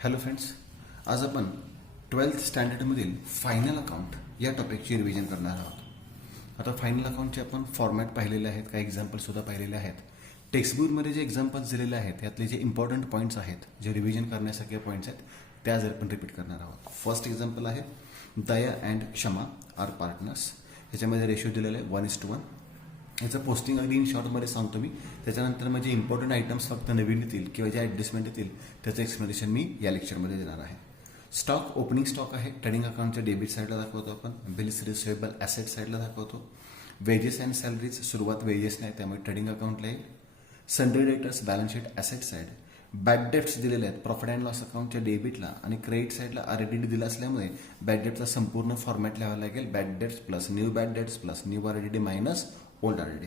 Hello friends, आज आपण 12th स्टँडर्डमधील final account या टॉपिकची रिव्हिजन करणार आहोत. आता फायनल अकाउंटचे आपण फॉर्मॅट पाहिलेले आहेत, काही एक्झाम्पल्ससुद्धा पाहिलेले आहेत. टेक्स्टबुकमध्ये जे एक्झाम्पल्स दिलेले आहेत यातले जे इम्पॉर्टंट पॉईंट्स आहेत, जे रिव्हिजन करण्यासारखे पॉईंट्स आहेत, त्या आज आपण रिपीट करणार आहोत. फर्स्ट एक्झाम्पल आहे दया अँड क्षमा आर पार्टनर्स. याच्यामध्ये रेशो दिलेला आहे 1:1. याचं पोस्टिंग अगदी इन शॉर्टमध्ये सांगतो मी. त्याच्यानंतर म्हणजे इम्पॉर्टंट आयटम्स फक्त नवीन येतील किंवा जे ॲडजस्टमेंट येतील त्याचं एक्सप्लेनेशन मी या लेक्चरमध्ये देणार आहे. स्टॉक ओपनिंग स्टॉक आहे. ट्रेडिंग अकाउंटच्या डेबिट साईडला दाखवतो आपण. बिल्स रिसिवेबल ॲसेट साईडला दाखवतो. वेजेस अँड सॅलरीज सुरुवात वेजेस नाही, त्यामुळे ट्रेडिंग अकाउंटला येईल. Sundry debtors balance sheet asset side. Bad debts दिलेले आहेत प्रॉफिट अँड लॉस अकाउंटच्या डेबिटला आणि क्रेडिट साईडला आरडीडी दिला असल्यामुळे बॅड डेटचा संपूर्ण फॉर्मॅट लिहावा लागेल. Bad debts plus new bad debts plus new RDD minus old RDD.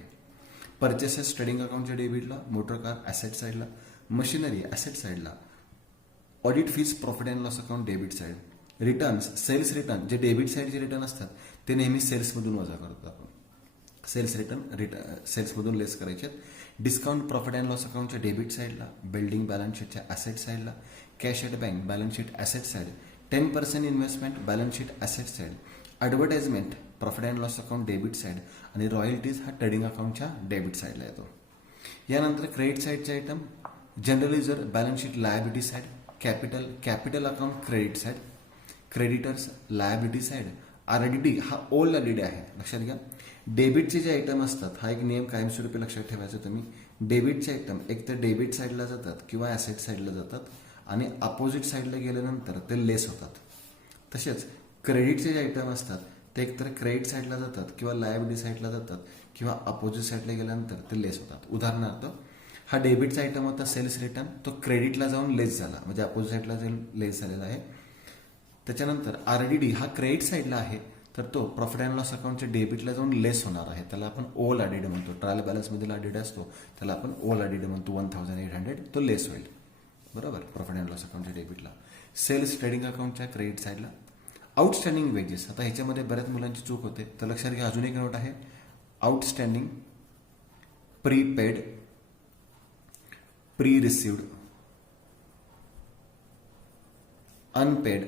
Purchases trading अकाउंटच्या डेबिटला, मोटर कार ॲसेट साईडला, मशिनरी ॲसेट साईडला, audit fees profit and loss account debit side. Returns sales return, जे debit साईडचे return असतात ते नेहमी सेल्समधून वजा करतो आपण. सेल्स रिटर्न सेल्समधून लेस करायचे. डिस्काउंट प्रॉफिट अँड लॉस अकाउंटच्या डेबिट साईडला, बिल्डिंग बॅलन्स शीटच्या ॲसेट साईडला, cash at bank balance sheet asset side, 10% investment balance sheet asset side, advertisement profit and loss account debit side आणि रॉयल्टीज हा trading अकाउंटच्या debit साईडला येतो. यानंतर क्रेडिट साईडचे item general user balance sheet liability side, capital account credit side, creditors liability side. RDD हा old RDD आहे, लक्षात घ्या. डेबिटचे जे आयटम असतात, हा एक नियम कायमस्वरूपी लक्षात ठेवायचा तुम्ही. डेबिटचे आयटम एक तर डेबिट साईडला जातात किंवा ॲसेट साईडला जातात आणि अपोजिट साईडला गेल्यानंतर ते लेस होतात. तसेच क्रेडिटचे जे आयटम असतात ते एकतर क्रेडिट साईडला जातात किंवा लायबिलिटी साईडला जातात किंवा अपोजिट साईडला गेल्यानंतर ते लेस होतात. उदाहरणार्थ, हा डेबिटचा आयटम होता सेल्स रिटर्न, तो क्रेडिटला जाऊन लेस झाला, म्हणजे अपोजिट साईडला जाऊन लेस झालेला आहे. त्याच्यानंतर आरडीडी हा क्रेडिट साईडला आहे, तर तो प्रॉफिट अँड लॉस अकाउंटच्या डेबिटला जाऊन लेस होणार आहे. त्याला आपण ओल आरडीडी म्हणतो. ट्रायल बॅलन्समधील आरडीडी असतो त्याला आपण ओल आरडीडी म्हणतो. 1800 तो लेस होईल, बरोबर, प्रॉफिट अँड लॉस अकाउंटच्या डेबिटला. सेल्स ट्रेडिंग अकाउंटच्या क्रेडिट साईडला. आउटस्टँडिंग वेजेस, आता ह्याच्यामध्ये बऱ्याच मुलांची चूक होते, तर लक्षात घ्या. अजून एक नोट आहे, outstanding, prepaid, pre received, unpaid,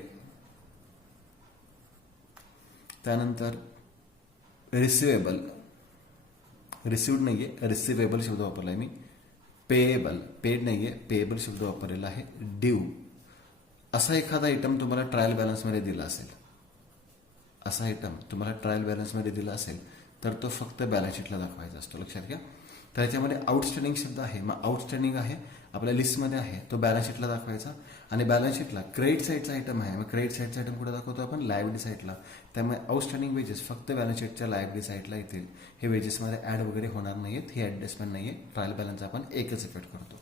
त्यानंतर रिसिवेबल, रिसिव्ड नाही आहे, रिसिवेबल शब्द वापरला आहे मी. पेएबल, पेड नाही आहे, पेएबल शब्द वापरलेला आहे. ड्यू, असा एखादा आयटम तुम्हाला ट्रायल बॅलन्समध्ये दिला असेल, असा आयटम तुम्हाला ट्रायल बॅलन्समध्ये दिला असेल तर तो फक्त बॅलन्स शीटला दाखवायचा असतो, लक्षात घ्या. तर याच्यामध्ये आउटस्टँडिंग शब्द आहे, मग आउटस्टँडिंग आहे आपल्या लिस्टमध्ये आहे, तो बॅलन्स शीटला दाखवायचा. आणि बॅलन्स शीटला क्रेडिट साईडचा आयटम आहे, मग क्रेडिट साईडचा आयटम कुठे दाखवतो आपण? लायबिलिटी साईडला. त्यामुळे आउटस्टँडिंग वेजेस फक्त बॅलन्स शीटच्या लायबिलिटी साईडला येतील. हे वेजेसमध्ये ॲड वगैरे होणार नाहीत, ही ॲडजस्टमेंट नाही आहे. ट्रायल बॅलन्स आपण एकच इफेक्ट करतो.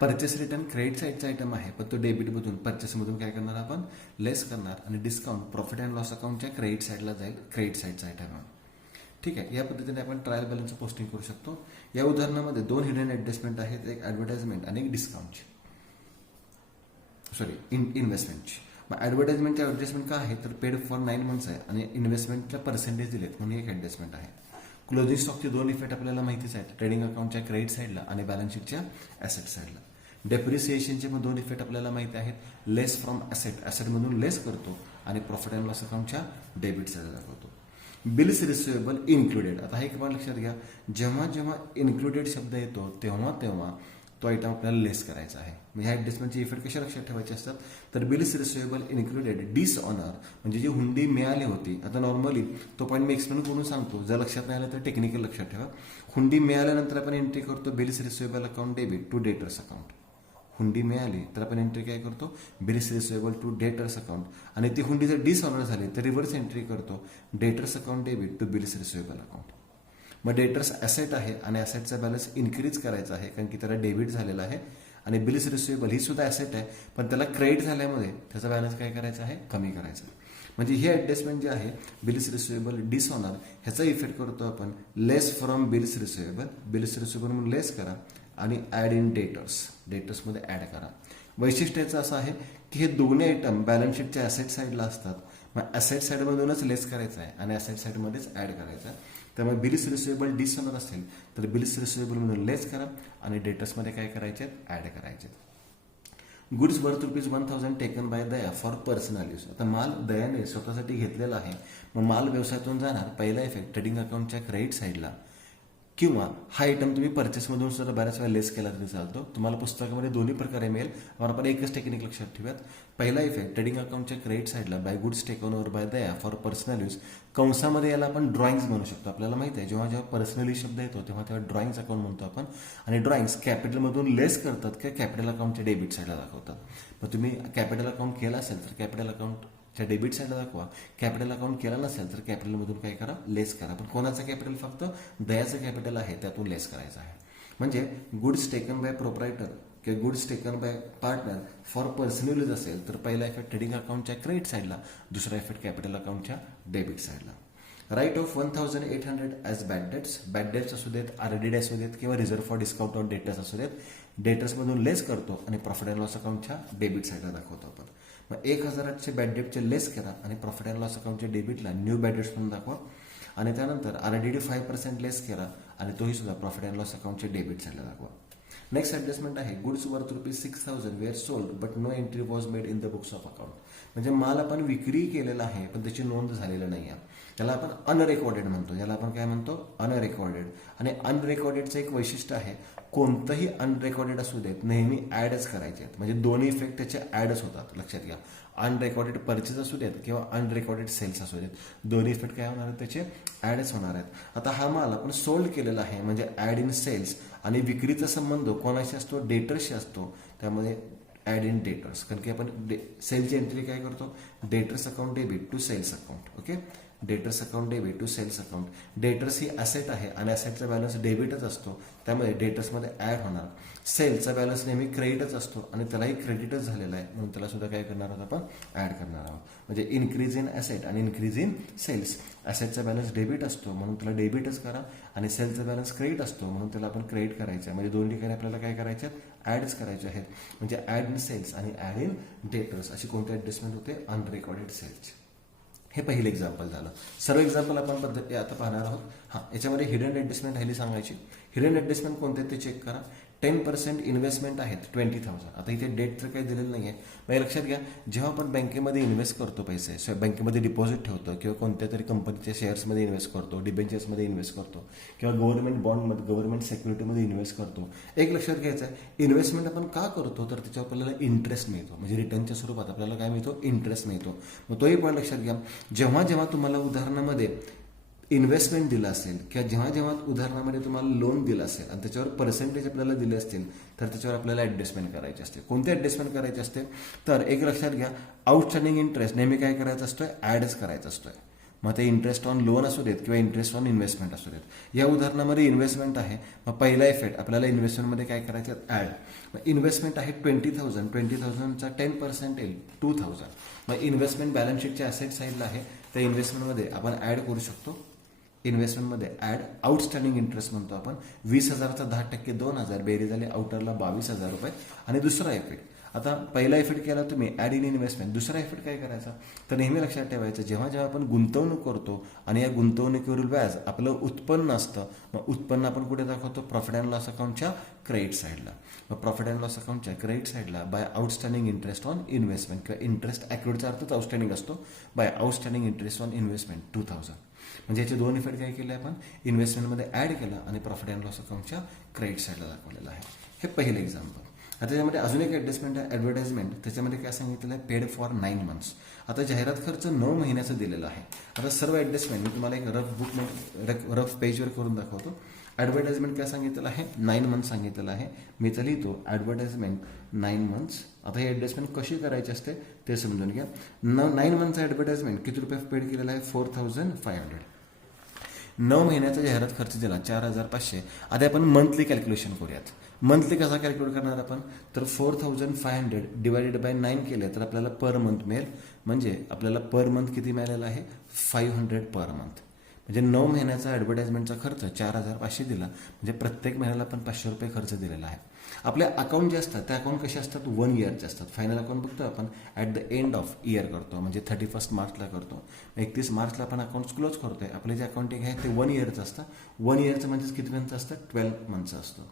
परचेस रिटर्न क्रेडिट साईडचा आयटम आहे, पण तो डेबिटमधून परचेसमधून काय करणार आपण? लेस करणार. आणि डिस्काउंट प्रॉफिट अँड लॉस अकाउंटच्या क्रेडिट साईडला जाईल, क्रेडिट साईडचा आयटम आहे. ठीक आहे, या पद्धतीने आपण ट्रायल बॅलन्सचं पोस्टिंग करू शकतो. या उदाहरणामध्ये 2 हिडन ॲडजस्टमेंट आहेत, एक ॲडव्हर्टाइजमेंट आणि एक डिस्काउंटची, इन्व्हेस्टमेंटची. मग ॲडव्हर्टाइजमेंटची ॲडजस्टमेंट का आहे, तर पेड फॉर 9 मंथ्स आहे आणि इन्व्हेस्टमेंटच्या पर्सेंटेज दिलेत म्हणून एक ॲडजस्टमेंट आहे. क्लोजिंग स्टॉकचे 2 इफेक्ट आपल्याला माहितीच आहेत, ट्रेडिंग अकाउंटच्या क्रेडिट साईडला आणि बॅलन्स शीटच्या ॲसेट साईडला. डेप्रिसिएशनचे पण 2 इफेक्ट आपल्याला माहिती आहेत, लेस फ्रॉम ॲसेट, ॲसेटमधून लेस करतो आणि प्रॉफिट अँड लॉस अकाउंटच्या डेबिट साईडला दाखवतो. बिल्स रिसिवेबल इन्क्लुडेड, आता हे पण लक्षात घ्या, जेव्हा जेव्हा इन्क्लुडेड शब्द येतो तेव्हा तेव्हा तो आयटम आपल्याला लेस करायचा आहे. म्हणजे ह्या ॲडजस्टमेंटचे इफेक्ट कशा लक्षात ठेवायचे असतात, तर बिल्स रिसिवेबल इन्क्लुडेड डिसऑनर, म्हणजे जी हुंडी मिळाली होती. आता नॉर्मली तो पॉईंट मी एक्सप्लेन करून सांगतो, जर लक्षात नाही आलं तर टेक्निकल लक्षात ठेवा. हुंडी मिळाल्यानंतर आपण एंट्री करतो bills receivable account debit to debtors account. Hundi मिळाली तर आपण एंट्री काय करतो? Bills receivable to debtors account. आणि ती हुंडी जर डिसऑनर झाली तर रिव्हर्स एंट्री करतो debtors account debit to bills receivable account. मग डेटर्स ॲसेट आहे आणि ॲसेटचा बॅलन्स इन्क्रीज करायचा आहे, कारण की त्याला डेबिट झालेला आहे. आणि बिल्स रिसिवेबल ही सुद्धा ॲसेट आहे, पण त्याला क्रेडिट झाल्यामुळे त्याचा बॅलन्स काय करायचा आहे? कमी करायचा आहे. म्हणजे ही ॲडजस्टमेंट जी आहे बिल्स रिसिवेबल डिसऑनर, ह्याचा इफेक्ट करतो आपण less from bills receivable. Bills receivable म्हणून लेस करा आणि ॲड इन डेटर्स, डेटर्समध्ये ॲड करा. वैशिष्ट्याचं असं आहे की हे दोन्ही आयटम बॅलन्स शीटच्या ॲसेट साईडला असतात, मग ॲसेट साईडमधूनच लेस करायचं आहे आणि ॲसेट साईडमध्येच ॲड करायचं आहे. त्यामुळे बिल्स रिसिवेबल डिसऑनर असेल तर बिल्स रिसिवेबल म्हणून लेस करा आणि डेटर्समध्ये काय करायचे? ॲड करायचे. Goods worth ₹1,000 taken by Daya for personal use. आता माल दयाने स्वतःसाठी घेतलेला आहे, मग माल व्यवसायातून जाणार. पहिला इफेक्ट ट्रेडिंग अकाउंटच्या क्रेडिट साईडला, किंवा हा आयटम तुम्ही परचेसमधून सुद्धा बऱ्याच वेळा लेस केला तरी चालतो. तुम्हाला पुस्तकामध्ये दोन्ही प्रकारे मिळेल, पण आपण एकच टेक्निक लक्षात ठेवूयात. पहिला इफेक्ट ट्रेडिंग अकाउंटच्या क्रेडिट साईडला by goods taken over by Daya for personal use, कंसामध्ये याला आपण ड्रॉइंग्स म्हणू शकतो. आपल्याला माहिती आहे जेव्हा पर्सनली शब्द येतो तेव्हा ड्रॉइंग्स अकाउंट म्हणतो आपण, आणि ड्रॉइंग्स कॅपिटलमधून लेस करतात किंवा कॅपिटल अकाउंटच्या डेबिट साईडला दाखवतात. मग तुम्ही कॅपिटल अकाउंट केला असेल तर कॅपिटल अकाउंटच्या डेबिट साईडला दाखवा, कॅपिटल अकाउंट केला नसेल तर कॅपिटलमधून काय करा, लेस करा. पण कोणाचं कॅपिटल, फक्त दयाचं कॅपिटल आहे त्यातून लेस करायचं आहे. म्हणजे गुड्स टेकन बाय प्रोप्रायटर किंवा goods taken by partner for personal use असेल तर पहिला इफेक्ट ट्रेडिंग अकाउंटच्या क्रेडिट साईडला, दुसरा इफेक्ट कॅपिटल अकाउंटच्या डेबिट साईडला. Write off 1,800 as bad debts. Bad debts असू देत, आरडीडी असू देत किंवा reserve for discount on debtors असू देत, डेटर्समधून लेस करतो आणि प्रॉफिट अँड लॉस अकाउंटच्या डेबिट साईडला दाखवतो आपण. मग 1,000चे बॅड डेटचे लेस करा आणि प्रॉफिट अँड लॉस अकाउंटच्या डेबिटला न्यू बॅड डेट्स म्हणून दाखवा. आणि त्यानंतर आरडीडी 5% लेस करा आणि तोही सुद्धा प्रॉफिट अँड लॉस अकाउंटच्या डेबिट साईडला दाखवा. नेक्स्ट ॲडजस्टमेंट आहे goods worth ₹6,000 were sold but no entry was made in the books of account. म्हणजे माल आपण विक्री केलेला आहे पण त्याची नोंद झालेली नाही आहे, त्याला आपण अनरेकॉर्डेड म्हणतो. याला आपण काय म्हणतो, अनरेकॉर्डेड. आणि अनरेकॉर्डेडचं एक वैशिष्ट्य आहे, कोणतंही अनरेकॉर्डेड असू देत नेहमी ॲडच करायचे आहेत. म्हणजे दोन्ही इफेक्ट त्याचे ॲडच होतात, लक्षात घ्या. अनरेकॉर्डेड परचेस असू देत किंवा अनरेकॉर्डेड सेल्स असू देत, दोन्ही इफेक्ट काय होणार आहेत, त्याचे ॲडच होणार आहेत. आता हा माल आपण सोल्ड केलेला आहे म्हणजे ॲड इन सेल्स, आणि विक्रीचा संबंध कोणाशी असतो, डेटर्सशी असतो. त्यामध्ये ॲड इन डेटर्स, कारण की आपण सेलची एंट्री काय करतो, debtors account debit to sales account. Okay, debtors account debit to sales account. Debtors ही ॲसेट आहे आणि ॲसेटचा बॅलन्स डेबिटच असतो, त्यामुळे डेटर्समध्ये ॲड होणार. सेलचा बॅलन्स नेहमी क्रेडिटच असतो आणि त्यालाही क्रेडिटच झालेला आहे, म्हणून त्याला सुद्धा काय करणार आहोत आपण, ॲड करणार आहोत. म्हणजे इन्क्रीज इन ॲसेट आणि इन्क्रीज इन सेल्स. ॲसेटचा बॅलन्स डेबिट असतो म्हणून त्याला डेबिटच करा, आणि सेलचा बॅलन्स क्रेडिट असतो म्हणून त्याला आपण क्रेडिट करायचं आहे. म्हणजे दोन ठिकाणी आपल्याला काय करायचे आहेत, ॲडच करायचे आहेत. म्हणजे ॲड इन सेल्स आणि ॲड इन डेटर्स अशी कोणती ॲडजस्टमेंट होते, अनरेकॉर्डेड सेल्स. हे पहिलं एक्झाम्पल झालं. सर्व एक्झाम्पल आपण पद्धती आता पाहणार आहोत. हां, याच्यामध्ये हिडन ॲडजस्टमेंट राहिली सांगायची. हिडन ॲडजस्टमेंट कोणते ते चेक करा. 10% इन्व्हेस्टमेंट आहेत 20,000. आता इथे डेट तर काही दिलेलं नाही आहे. मग लक्षात घ्या, जेव्हा आपण बँकेमध्ये इन्व्हेस्ट करतो पैसे, बँकेमध्ये डिपॉझिट ठेवतो किंवा कोणत्या तरी कंपनीच्या शेअर्समध्ये इन्व्हेस्ट करतो, डिबेंचर्समध्ये इन्व्हेस्ट करतो किंवा गव्हर्नमेंट बॉन्डमध्ये, गव्हर्नमेंट सेक्युरिटीमध्ये इन्व्हेस्ट करतो, एक लक्षात घ्यायचं आहे, इन्व्हेस्टमेंट आपण का करतो, तर त्याच्यावर आपल्याला इंटरेस्ट मिळतो. म्हणजे रिटर्नच्या स्वरूपात आपल्याला काय मिळतो, इंटरेस्ट मिळतो. मग तोही पण लक्षात घ्या, जेव्हा जेव्हा तुम्हाला उदाहरणामध्ये इन्व्हेस्टमेंट दिलं असेल किंवा जेव्हा जेव्हा उदाहरणामध्ये तुम्हाला लोन दिलं असेल आणि त्याच्यावर पर्सेंटेज आपल्याला दिले असतील तर त्याच्यावर आपल्याला ॲडजस्टमेंट करायची असते. कोणती ॲडजस्टमेंट करायची असते, तर एक लक्षात घ्या, आउटस्टँडिंग इंटरेस्ट नेहमी काय करायचं असतोय, ॲडच करायचा असतोय. मग ते इंटरेस्ट ऑन लोन असू देत किंवा इंटरेस्ट ऑन इन्व्हेस्टमेंट असू देत. या उदाहरणामध्ये इन्व्हेस्टमेंट आहे, मग पहिला इफेक्ट आपल्याला इन्व्हेस्टमेंटमध्ये काय करायचं, ॲड. मग इन्व्हेस्टमेंट आहे 20,000चा 10% येईल 2,000. मग इन्व्हेस्टमेंट बॅलन्स शीटच्या ॲसेट साईडला आहे, त्या इन्व्हेस्टमेंटमध्ये आपण ॲड करू शकतो. इन्व्हेस्टमेंटमध्ये ॲड आउटस्टँडिंग इंटरेस्ट म्हणतो आपण. 20,000चा 10% 2,000, बेरीज झाली आउटरला ₹22,000. आणि दुसरा इफेक्ट, आता पहिला इफेक्ट केला तुम्ही ॲड इन इन्व्हेस्टमेंट, दुसरा इफेक्ट काय करायचा, तर नेहमी लक्षात ठेवायचं, जेव्हा जेव्हा आपण गुंतवणूक करतो आणि या गुंतवणुकीवरील व्याज आपलं उत्पन्न असतं, मग उत्पन्न आपण कुठे दाखवतो, प्रॉफिट अँड लॉस अकाउंटच्या क्रेडिट साईडला. मग प्रॉफिट अँड लॉस अकाउंटच्या क्रेडिट साईडला by outstanding interest on investment किंवा इंटरेस्ट ॲक्युरेटचा अर्थच आउटस्टँडिंग असतो, by outstanding interest on investment 2,000. म्हणजे याचे दोन इफेक्ट काय केले आपण, इन्व्हेस्टमेंटमध्ये ॲड केला आणि प्रॉफिट अँड लॉस अकाउंटच्या क्रेडिट साईडला दाखवलेलं आहे. हे पहिलं एक्झाम्पल. आता त्याच्यामध्ये अजून एक ॲडजस्टमेंट आहे ॲडव्हर्टाइजमेंट. त्याच्यामध्ये काय सांगितलेलं आहे, पेड फॉर 9 months. आता जाहिरात खर्च 9 महिन्याचं दिलेलं आहे. आता सर्व ॲडजस्टमेंट मी तुम्हाला एक रफ पेजवर करून दाखवतो. ॲडव्हर्टाइजमेंट काय सांगितलेलं आहे, 9 months सांगितलेलं आहे. मी तर लिहितो ॲडव्हर्टाइजमेंट 9 months. आता ही ॲडजस्टमेंट कशी करायची असते ते समजून घ्या. 9 monthsचं ॲडव्हर्टाइजमेंट किती रुपये पेड केलेलं आहे, 4,500. 9 महिन्याचा जाहिरात खर्च दिला 4,500. आता आपण मंथली कॅल्क्युलेशन करूयात. मंथली कसा कॅल्क्युलेट करणार आपण, तर 4,500 डिवायडेड बाय 9 केले तर आपल्याला पर मंथ मिळेल. म्हणजे आपल्याला पर मंथ किती मिळालेला आहे, 500 पर मंथ. म्हणजे 9 महिन्याचा ॲडव्हर्टाइजमेंटचा खर्च 4,500 दिला, म्हणजे प्रत्येक महिन्याला आपण ₹500 खर्च दिलेला आहे. आपले अकाउंट जे असतात ते अकाउंट कसे असतात, 1 yearचे असतात. फायनल अकाउंट बघतो आपण at the end of year करतो, म्हणजे 31 मार्चला करतो. 31 मार्चला आपण अकाउंट क्लोज करतोय. आपले जे अकाउंटिंग आहे ते 1 yearचं असतं. 1 yearचं म्हणजेच किती मंथचं असतं, 12 monthsचं असतं.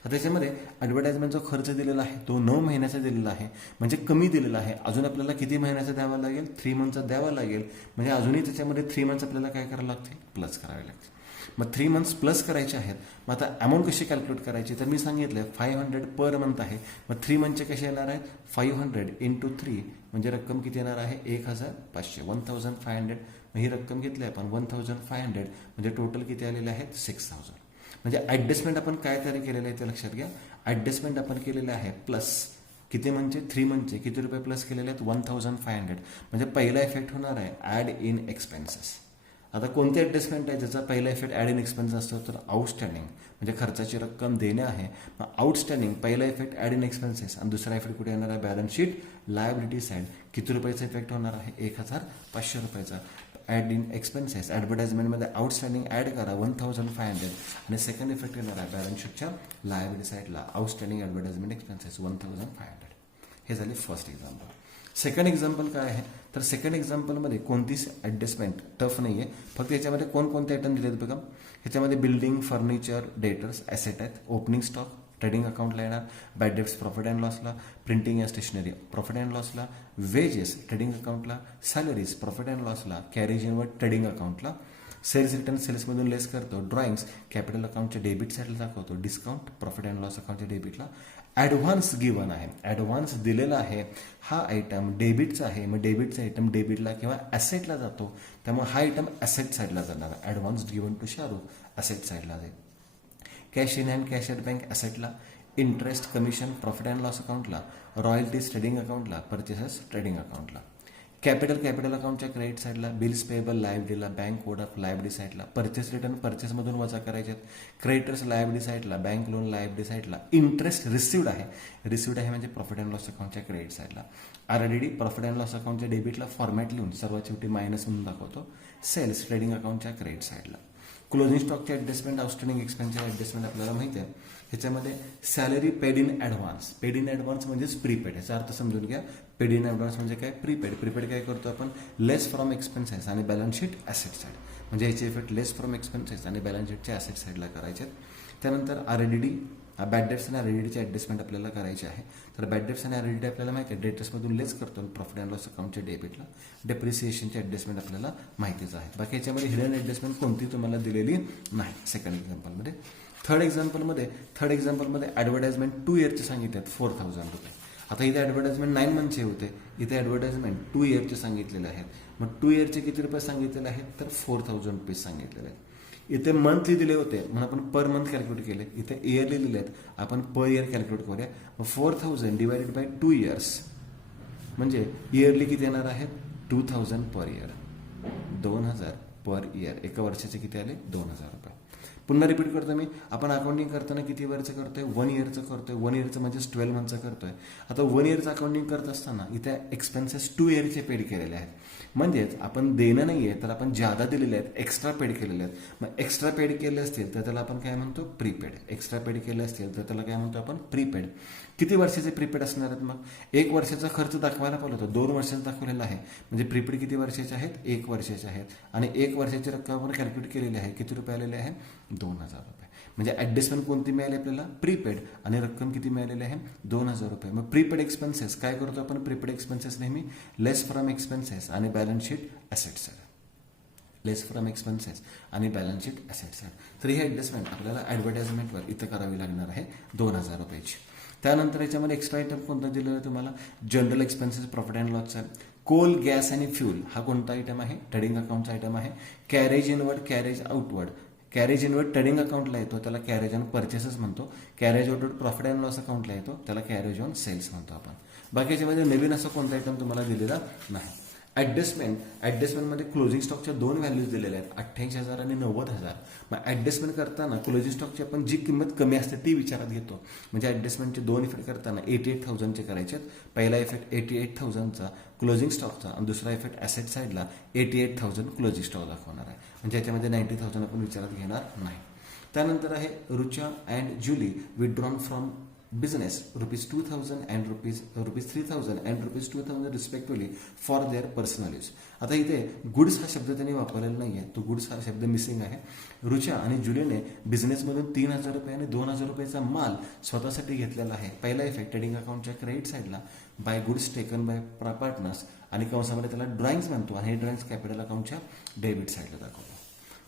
आता त्याच्यामध्ये ॲडव्हर्टाइजमेंटचा खर्च दिलेला आहे तो 9 महिन्याचा दिलेला आहे, म्हणजे कमी दिलेला आहे. अजून आपल्याला किती महिन्याचा द्यावा लागेल? 3 मंथचा द्यावा लागेल. म्हणजे अजूनही त्याच्यामध्ये 3 मंथ्स आपल्याला काय करावं लागतील? प्लस करावे लागतील. मग 3 मंथ्स प्लस करायचे आहेत. मग आता अमाऊंट कशी कॅल्क्युलेट करायची? तर मी सांगितलं 500 पर मंथ आहे. मग 3 मंथचे कसे येणार आहेत? 500 इंटू 3 म्हणजे रक्कम किती येणार आहे? 1500, 1500. मग ही रक्कम घेतली आपण 1500 म्हणजे टोटल किती आलेले आहेत? 6000. म्हणजे ॲडजस्टमेंट आपण काय तयारी केलेलं आहे ते लक्षात घ्या. ॲडजस्टमेंट आपण केलेलं आहे प्लस किती म्हणजे 3 मंथचे किती रुपये प्लस केलेले आहेत? 1500. म्हणजे पहिला इफेक्ट होणार आहे ॲड इन एक्सपेन्सेस. आता कोणते ॲडजस्टमेंट आहे ज्याचा पहिला इफेक्ट ॲड इन एक्सपेन्स असतो? तर आउटस्टँडिंग म्हणजे खर्चाची रक्कम देणे आहे. मग आउटस्टँडिंग पहिला इफेक्ट ॲड इन एक्सपेन्सेस आणि दुसरा इफेक्ट कुठे येणार आहे? Balance sheet liability side. किती रुपयाचा इफेक्ट होणार आहे? 1500 रुपयाचा. ॲड इन एक्सपेन्सेस ॲडव्हर्टाइजमेंटमध्ये आउटस्टँडिंग ॲड करा 1500 आणि सेकंड इफेक्ट येणार आहे बॅलन्स शीटच्या लायबिलिटी साईडला आउटस्टँडिंग ॲडव्हर्टाइजमेंट एक्सपेन्सेस 1500. हे झाले फर्स्ट एक्झाम्पल. सेकंड एक्झाम्पल काय आहे? तर सेकंड एक्झाम्पलमध्ये कोणतीच ॲडजस्टमेंट टफ नाही आहे. फक्त याच्यामध्ये कोणकोणते आयटम दिलेत बघा. ह्याच्यामध्ये बिल्डिंग, फर्निचर, डेटर्स, ॲसेट आहेत. ओपनिंग स्टॉक ट्रेडिंग अकाउंटला येणार. बॅड डेट्स प्रॉफिट अँड लॉसला. प्रिंटिंग या स्टेशनरी प्रॉफिट अँड लॉसला. वेजेस ट्रेडिंग अकाउंटला. सॅलरीज प्रॉफिट अँड लॉसला. कॅरेज इनवर्ड ट्रेडिंग अकाउंटला. सेल्स रिटर्न सेल्समधून लेस करतो. ड्रॉइंग्स कॅपिटल अकाउंटच्या डेबिट साईडला दाखवतो. डिस्काउंट प्रॉफिट अँड लॉस अकाउंटच्या डेबिटला. ॲडव्हान्स गिवन आहे, ॲडव्हान्स दिलेला आहे. हा आयटम डेबिटचा आहे. मग डेबिटचा आयटम डेबिटला किंवा ॲसेटला जातो. त्यामुळे हा आयटम ॲसेट साईडला जाणार. Advance given to Shahrukh asset साईडला जाईल. Cash in hand cash at bank ॲसेटला. Interest commission profit and loss अकाउंटला. रॉयल्टीज ट्रेडिंग अकाउंटला. परचेसेस ट्रेडिंग अकाउंटला. कॅपिटल अकाउंटच्या क्रेडिट साईडला. बिल्स पेएबल लायबिलिटीला. बँक कोड ऑफ लायबिलिटी साईडला. परचेस रिटर्न परचेसमधून वजा करायचे. क्रेडिटर्स लायबिलिटी साईडला. बँक लोन लायबिलिटी साईडला. इंटरेस्ट रिसिव्ड आहे म्हणजे प्रॉफिट अँड लॉस अकाउंटच्या क्रेडिट साईडला. आरडीडी प्रॉफिट अँड लॉस अकाउंटच्या डेबिटला फॉर्मॅट लिहून सर्वात शेवटी मायनस म्हणून दाखवतो. सेल्स ट्रेडिंग अकाउंटच्या क्रेडिट साईडला. क्लोजिंग स्टॉकचे ॲडजस्टमेंट आउटस्टँडिंग एक्सपेन्सचे ॲडजस्टमेंट आपल्याला माहिती आहे. ह्याच्यामध्ये salary paid in advance. Paid in advance म्हणजेच प्रीपेड. याचा अर्थ समजून घ्या. पेड इन ॲडव्हान्स म्हणजे काय? प्रीपेड काय करतो आपण? लेस फ्रॉम एक्सपेन्सेस आणि बॅलन्स शीट ॲसेट साईड. म्हणजे याचे इफेक्ट लेस फ्रॉम एक्सपेन्सेस आणि बॅलन्स शीटच्या ॲसेट साईडला करायचे. त्यानंतर आरडीडी बॅड डेट्स आणि आरडीडीचे ॲडजस्टमेंट आपल्याला करायचे आहे. तर बॅड डेट्स आणि आरडीडी आपल्याला माहिती आहे डेटर्समधून लेस करतो. प्रॉफिट अँड लॉस अकाउंटच्या डेबिटला. डेप्रिसिएशनचे ॲडजस्टमेंट आपल्याला माहितीच आहे. बाकी याच्यामध्ये हिडन ॲडजस्टमेंट कोणती तुम्हाला दिलेली नाही सेकंड एक्झाम्पलमध्ये. थर्ड एक्झाम्पलमध्ये ॲडव्हर्टाइजमेंट 2 इयरचे सांगितले 4000 रुपये. आता इथे ॲडव्हर्टाइजमेंट 9 मंथचे होते. इथे ॲडव्हर्टाइजमेंट 2 इयरचे सांगितलेले आहेत. मग 2 इयरचे किती रुपये सांगितलेले आहेत? तर 4000 रुपीज सांगितलेले आहेत. इथे मंथली दिले होते म्हणून आपण पर मंथ कॅल्क्युलेट केले. इथे इयरली दिले आहेत आपण पर इयर कॅल्क्युलेट करूया. 4000 डिवायडेड बाय 2 इयर्स म्हणजे इयरली किती येणार आहेत? 2000 पर इयर. 2000 per year. एका वर्षाचे किती आले? 2000 रुपये. पुन्हा रिपीट करतो मी. आपण अकाउंटिंग करताना किती वर्षचं करतोय? 1 इयरचं करतोय. 1 इयरचं म्हणजेच 12 मंथचं करतोय. आता 1 इयरचं अकाउंटिंग करत असताना इथे एक्सपेन्सेस 2 इयरचे पेड केलेले आहेत. म्हणजेच आपण देणं नाही आहे तर आपण ज्यादा दिलेले आहेत, एक्स्ट्रा पेड केलेले आहेत. मग एक्स्ट्रा पेड केले असतील तर त्याला आपण काय म्हणतो? प्रीपेड. एक्स्ट्रा पेड केले असतील तर त्याला काय म्हणतो आपण? प्रीपेड. किती वर्षाचे प्रीपेड असणार आहेत? मग 1 वर्षाचा खर्च दाखवायला पाहिजे होता. 2 वर्षाचा दाखवलेला आहे. म्हणजे प्रीपेड किती वर्षाचे आहेत? 1 वर्षाचे आहेत. आणि 1 वर्षाची रक्कम आपण कॅल्क्युलेट केलेली आहे. किती रुपये आलेले आहे? 2000 रुपये. म्हणजे ॲडजस्टमेंट कोणती मिळाली आपल्याला? प्रीपेड. आणि रक्कम किती मिळालेली आहे? 2000 रुपये. मग प्रीपेड एक्सपेन्सेस काय करतो आपण? प्रीपेड एक्सपेन्सेस नेहमी लेस फ्रॉम एक्सपेन्सेस आणि balance sheet asset side. Less from expenses आणि बॅलन्स शीट ॲसेट साईड. तर ही ॲडजस्टमेंट आपल्याला ॲडव्हर्टाइजमेंटवर इथं करावी लागणार आहे 2000 रुपयाची. त्यानंतर याच्यामध्ये एक्स्ट्रा आयटम कोणता दिलेला आहे तुम्हाला? जनरल एक्सपेन्सेस प्रॉफिट अँड लॉसचा. कोल, गॅस आणि फ्यूल हा कोणता आयटम आहे? ट्रेडिंग अकाउंटचा आयटम आहे. Carriage inward carriage outward. Carriage inward trading अकाउंटला येतो त्याला कॅरेज ऑन परचेसेस म्हणतो. Carriage outward profit and loss अकाउंटला येतो त्याला कॅरेज ऑन सेल्स म्हणतो आपण. बाकी याच्यामध्ये नवीन असं कोणता आयटम तुम्हाला दिलेला नाही. ॲडजस्टमेंटमध्ये क्लोजिंग स्टॉकच्या 2 व्हॅल्यूज दिलेल्या आहेत 88,000 आणि 90,000. मग ॲडजस्टमेंट करताना क्लोजिंग स्टॉकची आपण जी किंमत कमी असते ती विचारात घेतो. म्हणजे ॲडजस्टमेंटचे 2 इफेक्ट करताना 88,000चे करायचे आहेत. पहिला इफेक्ट 88,000चा क्लोजिंग स्टॉकचा आणि दुसरा इफेक्ट ॲसेट साईडला 88,000 क्लोजिंग स्टॉक दाखवणार आहे. म्हणजे याच्यामध्ये 90,000 आपण विचारात घेणार नाही. त्यानंतर आहे Rucha and Julie withdrawn from business rupees 2000 and rupees 3000 and rupees 2000 respectively for their personal use. आता इथे गुड्स हा शब्द त्यांनी वापरलेला नाहीये, तो गुड्स हा शब्द मिसिंग आहे. रुचा आणि जुलीने बिझनेसमधून 3000 रुपये आणि 2000 रुपयाचा माल स्वतःसाठी घेतलेला आहे. पहिला इफेक्ट ट्रेडिंग अकाउंटच्या क्रेडिट साईडला by goods taken by partners आणि कंसामध्ये त्याला ड्रॉइंग्स म्हणतो आणि हे ड्रॉइंग्स कॅपिटल अकाउंटच्या डेबिट साईडला दाखवतो.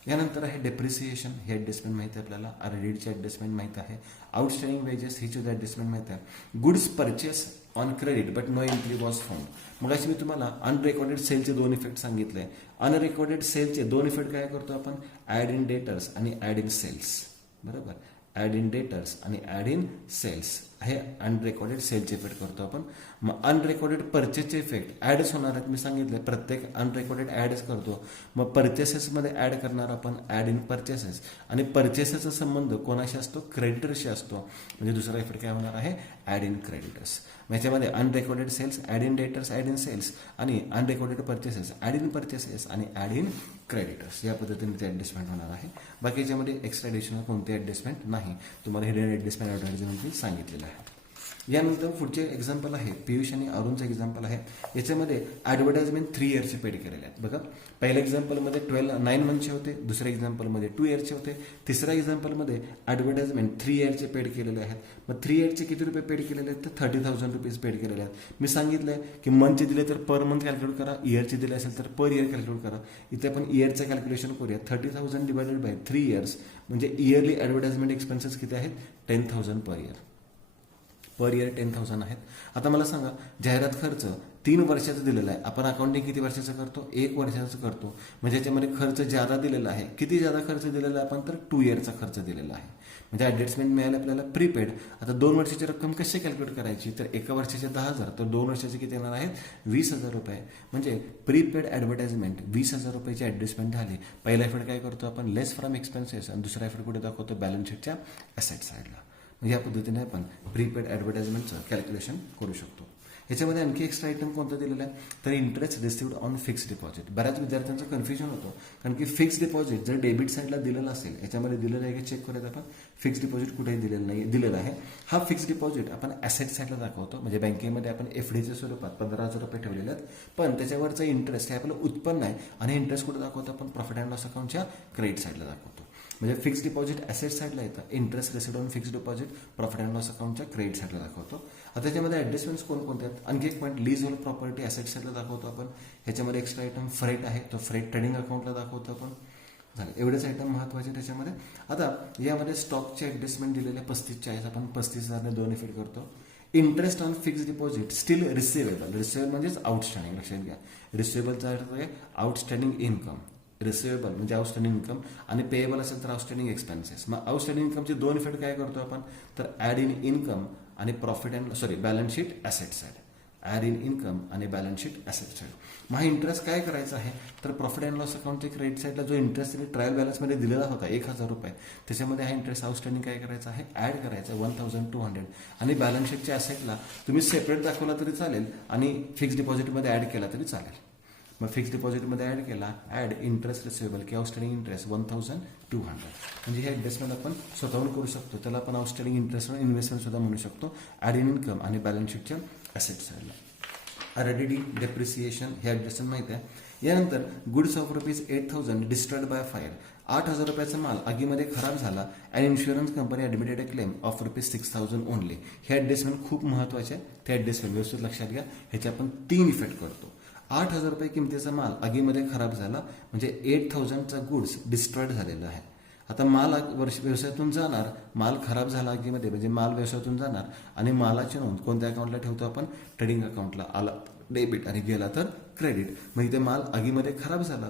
यानंतर आहे डेप्रिसिएशन, हे ॲडजस्टमेंट माहिती आहे आपल्याला. क्रेडिटची ॲडजस्टमेंट माहिती आहे. आउटस्टँडिंग वेजेस ही सुद्धा ॲडजस्टमेंट माहिती आहे. Goods purchase on credit but no entry was found. मग अशी मी तुम्हाला अनरेकॉर्डेड सेलचे 2 इफेक्ट सांगितले. अनरेकॉर्डेड सेलचे 2 इफेक्ट काय करतो आपण, ॲड इन डेटर्स आणि ॲड इन सेल्स. बरोबर, ॲड इन डेटर्स आणि ॲड इन सेल्स हे अनरेकॉर्डेड सेलचे इफेक्ट करतो आपण. मग अनरेकॉर्डेड परचेसचे इफेक्ट ॲडच होणार आहेत. मी सांगितलं प्रत्येक अनरेकॉर्डेड ॲडच करतो. मग परचेसेसमध्ये ॲड करणार आपण ॲड इन परचेसेस आणि परचेसेसचा संबंध कोणाशी असतो, क्रेडिटरशी असतो. म्हणजे दुसरा इफेक्ट काय होणार आहे, ॲड इन क्रेडिटर्स. याच्यामध्ये unrecorded sales, add in debtors, add in sales आणि unrecorded purchases, add in purchases आणि ॲड इन क्रेडिटर्स या पद्धतीने ते ॲडजस्टमेंट होणार आहे. बाकी याच्यामध्ये एक्स्ट्रा एडिशनल कोणते ॲडजस्टमेंट नाही. तुम्हाला हिडन ॲडजस्टमेंट ॲडव्हर्टाइजमेंट मी सांगितलेलं आहे. यानंतर पुढचे एक्झाम्पल आहे पियुष आणि अरुणचं एक्झाम्पल आहे. याच्यामध्ये ॲडव्हर्टाइजमेंट 3 इयर्सचे पेड केलेले आहेत. बघा, पहिल्या एक्झाम्पलमध्ये 9 मंथचे होते, दुसऱ्या एक्झाम्पलमध्ये 2 इयर्सचे होते, तिसऱ्या एक्झाम्पलमध्ये ॲडव्हर्टाइजमेंट 3 इयरचे पेड केलेले आहेत. मग 3 इयरचे किती रुपये पेड केलेले आहेत, तर 30,000 रुपीज पेड केलेले आहेत. मी सांगितलंय की मंथचे दिले तर पर मंथ कॅल्क्युलेट करा, इयरचे दिले असेल तर पर इयर कॅल्क्युलेट करा. इथे आपण इयरचं कॅल्क्युलेशन करूया. 30,000 डिवायडेड बाय 3 इयर्स म्हणजे इयरली ॲडव्हर्टाइजमेंट एक्सपेन्सेस किती आहेत, 10,000 पर इयर. पर इयर 10,000 आहेत. आता मला सांगा, जाहिरात खर्च 3 वर्षाचा दिलेला आहे. आपण अकाउंटिंग किती वर्षाचं करतो, 1 वर्षाचं करतो. म्हणजे याच्यामध्ये खर्च ज्यादा दिलेला आहे. किती ज्यादा खर्च दिलेला आहे आपण, तर 2 इयरचा खर्च दिलेला आहे. म्हणजे ॲडजस्टमेंट मिळाले आपल्याला प्रीपेड. आता 2 वर्षाची रक्कम कशी कॅल्क्युलेट करायची, तर 1 वर्षाचे 10,000 तर 2 वर्षाचे किती येणार आहेत, 20,000 रुपये. म्हणजे प्रीपेड ॲडव्हर्टाइजमेंट 20,000 रुपयाची ॲडजस्टमेंट झाली. पहिला इफेक्ट काय करतो आपण, लेस फ्रॉम एक्सपेन्सेस आणि दुसरा इफेक्ट कुठे दाखवतो, बॅलन्स शीटच्या ॲसेट साईडला. या पद्धतीने आपण प्रीपेड ॲडव्हर्टाइजमेंटचं कॅल्क्युलेशन करू शकतो. याच्यामध्ये आणखी एक्स्ट्रा आयटम कोणतं दिलेलं आहे, तर interest received on fixed deposit. बऱ्याच विद्यार्थ्यांचं कन्फ्युजन होतं, कारण की फिक्स्ड डिपॉझिट जर डेबिट साईडला दिलेलं असेल, याच्यामध्ये दिलेलं आहे की चेक करूयात आपण. फिक्स्ड डिपॉझिट कुठेही दिलेलं नाही, दिलेलं आहे. हा फिक्स्ड डिपॉझिट आपण ॲसेट साईडला दाखवतो. म्हणजे बँकेमध्ये आपण एफडीच्या स्वरूपात 15,000 रुपये ठेवलेले आहेत, पण त्याच्यावरचं इंटरेस्ट हे आपलं उत्पन्न आहे आणि इंटरेस्ट कुठे दाखवतो आपण, प्रॉफिट अँड लॉस अकाउंटच्या क्रेडिट साईडला दाखवतो. म्हणजे फिक्स्ड डिपॉझिट ॲसेट साईडला येतं, interest received on fixed deposit profit and loss अकाउंटच्या क्रेडिट साईडला दाखवतो. आता त्याच्यामध्ये ॲडजस्टमेंट्स कोणकोणते आहेत, आणखी एक point, leasehold property asset साईडला दाखवतो आपण. ह्याच्यामध्ये एक्स्ट्रा आयटम फ्रेट आहे, तो फ्रेट ट्रेडिंग अकाउंटला दाखवतो आपण. झालं, एवढेच आयटम महत्त्वाचे त्याच्यामध्ये. आता यामध्ये स्टॉकचे ॲडजस्टमेंट दिलेले 35-40, आपण 35,000ने 2 इफेक्ट करतो. Interest on fixed deposit still receivable. Receivable म्हणजेच आउटस्टँडिंग, लक्षात घ्या. रिसिवेबलचा अर्थ आहे आउटस्टँडिंग इन्कम. रिसिवेबल म्हणजे आउटस्टँडिंग इन्कम आणि पेएबल असेल तर आउटस्टँडिंग एक्सपेन्सेस. मग आउटस्टँडिंग इन्कमचे 2 इफेक्ट काय करतो आपण, तर ॲड इन इन्कम आणि profit and balance sheet asset side. Add in income आणि बॅलन्स शीट ॲसेट साईड. मग हा इंटरेस्ट काय करायचा आहे, तर प्रॉफिट अँड लॉस अकाउंटच्या क्रेडिट साईडला जो इंटरेस्ट ट्रायल बॅलन्समध्ये दिलेला होता 1,000 रुपये, त्याच्यामध्ये हा इंटरेस्ट आउटस्टँडिंग काय करायचा आहे, ॲड करायचा 1,200. आणि बॅलन्स शीटच्या ॲसेटला तुम्ही सेपरेट दाखवला तरी चालेल आणि फिक्स्ड डिपॉझिटमध्ये ॲड केला तरी चालेल. मग फिक्स डिपॉझिटमध्ये ॲड केला, ॲड इंटरेस्ट रिसिवेबल की आउटस्टँडिंग इंटरेस्ट 1,200. म्हणजे हे ॲडजस्टमेंट आपण स्वतःहून करू शकतो. त्याला आपण आउटस्टँडिंग इंटरेस्ट इन्व्हेस्टमेंट सुद्धा म्हणू शकतो. ॲड इन इन्कम आणि बॅलन्स शीटच्या ॲसेट साईडला. RDD डेप्रिसिएशन हे ॲडजस्टमेंट माहिती आहे. यानंतर goods of ₹8,000 destroyed by fire. 8,000 रुपयाचा माल आगीमध्ये खराब झाला आणि insurance company admitted a claim of ₹6,000 only. हे ॲडजस्टमेंट खूप महत्त्वाचे आहे. ते ॲडजस्टमेंट व्यवस्थित लक्षात घ्या. ह्याचे आपण 3 इफेक्ट करतो. 8,000 रुपये किमतीचा माल आगीमध्ये खराब झाला म्हणजे 8,000चा गुड्स डिस्ट्रॉयड झालेला आहे. आता माल व्यवसायातून जाणार, माल खराब झाला आगीमध्ये म्हणजे माल व्यवसायातून जाणार आणि मालाची नोंद कोणत्या अकाउंटला ठेवतो आपण, ट्रेडिंग अकाउंटला. आला डेबिट आणि गेला तर क्रेडिट. मग इथे माल आगीमध्ये खराब झाला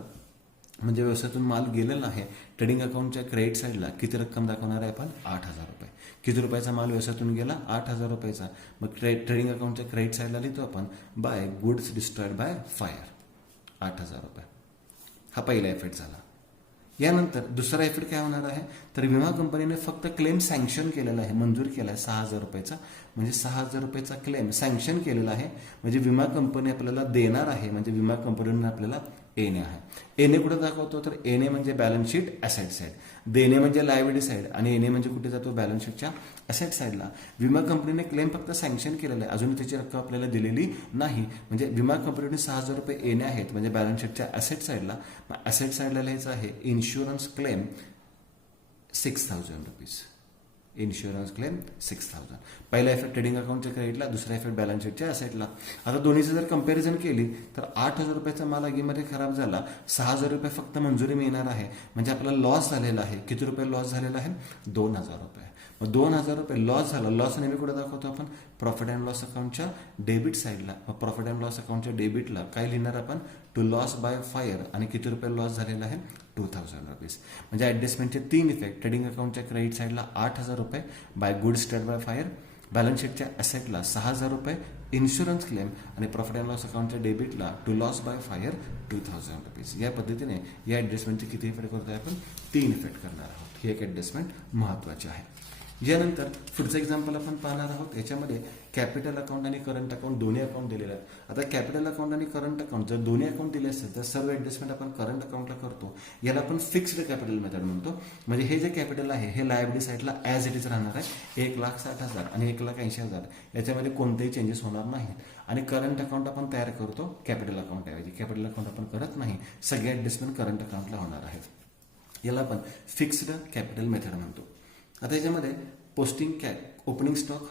म्हणजे व्यवसायातून माल गेलेला आहे. ट्रेडिंग अकाउंटच्या क्रेडिट साईडला किती रक्कम दाखवणार आहे आपण, 8,000 रुपये. किती रुपयाचा माल व्यवसायातून गेला, 8,000 रुपयाचा. मग ट्रेडिंग अकाउंटच्या क्रेडिट साईडला लिहितो आपण by goods destroyed by fire 8,000 रुपये. हा पहिला इफेक्ट झाला. यानंतर दुसरा इफेक्ट काय होणार आहे, तर विमा कंपनीने फक्त क्लेम सँक्शन केलेला आहे, मंजूर केला आहे 6,000 रुपयाचा. म्हणजे 6,000 रुपयाचा क्लेम सँक्शन केलेला आहे म्हणजे विमा कंपनी आपल्याला देणार आहे. म्हणजे विमा कंपनीने आपल्याला एने आहे. एने कुठे दाखवतो तर एने म्हणजे बॅलन्स शीट ॲसेट साईड, देणे म्हणजे लायबिलिटी साईड आणि एने म्हणजे कुठे जातो बॅलन्स शीटच्या ॲसेट साईडला. विमा कंपनीने क्लेम फक्त सँक्शन केलेला आहे, अजून त्याची रक्कम आपल्याला दिलेली नाही. म्हणजे विमा कंपनीने 6,000 रुपये एने आहेत म्हणजे बॅलन्स शीटच्या ॲसेट साईडला. मग ॲसेट साईडला लिहायचं आहे insurance claim 6,000 rupees. Insurance claim 6,000. पहिला इफेक्ट ट्रेडिंग अकाउंटच्या क्रेडिटला, दुसरा इफेक्ट बॅलन्स शीटच्या असेटला. आता दोन्हीची जर कंपॅरिझन केली तर 8,000 रुपयाचा माल आगीमध्ये खराब झाला, 6,000 रुपये फक्त मंजुरी मिळणार आहे. म्हणजे आपला लॉस झालेला आहे. किती रुपये लॉस झालेला आहे? 2,000 रुपये. मग 2,000 रुपये लॉस झाला. लॉस नेहमी कुठे दाखवतो आपण? प्रॉफिट अँड लॉस अकाउंटच्या डेबिट साईडला. मग प्रॉफिट अँड लॉस अकाउंटच्या डेबिटला काय लिहिणार आपण? To loss by fire. आणि किती रुपये लॉस झालेला आहे? 2,000 रुपीज. म्हणजे ॲडजस्टमेंटचे 3 इफेक्ट. ट्रेडिंग अकाउंटच्या क्रेडिट साईडला 8,000 रुपये by goods stayed by fire, balance शीटच्या ॲसेटला 6,000 रुपये इन्शुरन्स क्लेम आणि प्रॉफिट अँड लॉस अकाउंटच्या डेबिटला to loss by fire 2,000 rupees. या पद्धतीने या ॲडजस्टमेंटचे किती इफेक्ट करतोय आपण? 3 इफेक्ट करणार आहोत. ही एक ॲडजस्टमेंट महत्त्वाची आहे. यानंतर पुढचं एक्झाम्पल आपण पाहणार आहोत. याच्यामध्ये कॅपिटल अकाउंट आणि करंट अकाउंट दोन्ही अकाउंट दिलेले आहेत. आता कॅपिटल अकाउंट आणि करंट अकाउंट जर दोन्ही अकाउंट दिले असेल तर सर्व ॲडजस्टमेंट आपण करंट अकाउंटला करतो. याला आपण फिक्स्ड कॅपिटल मेथड म्हणतो. म्हणजे हे जे कॅपिटल आहे हे लायबिलिटी साईडला ॲज इट इज राहणार आहे. 1,60,000 आणि 1,80,000 याच्यामध्ये कोणतेही चेंजेस होणार नाहीत. आणि करंट अकाउंट आपण तयार करतो कॅपिटल अकाउंट ऐवजी. कॅपिटल अकाउंट आपण करत नाही. सगळे ॲडजस्टमेंट करंट अकाउंटला होणार आहेत. याला आपण फिक्स्ड कॅपिटल मेथड म्हणतो. आता याच्यामध्ये पोस्टिंग ओपनिंग स्टॉक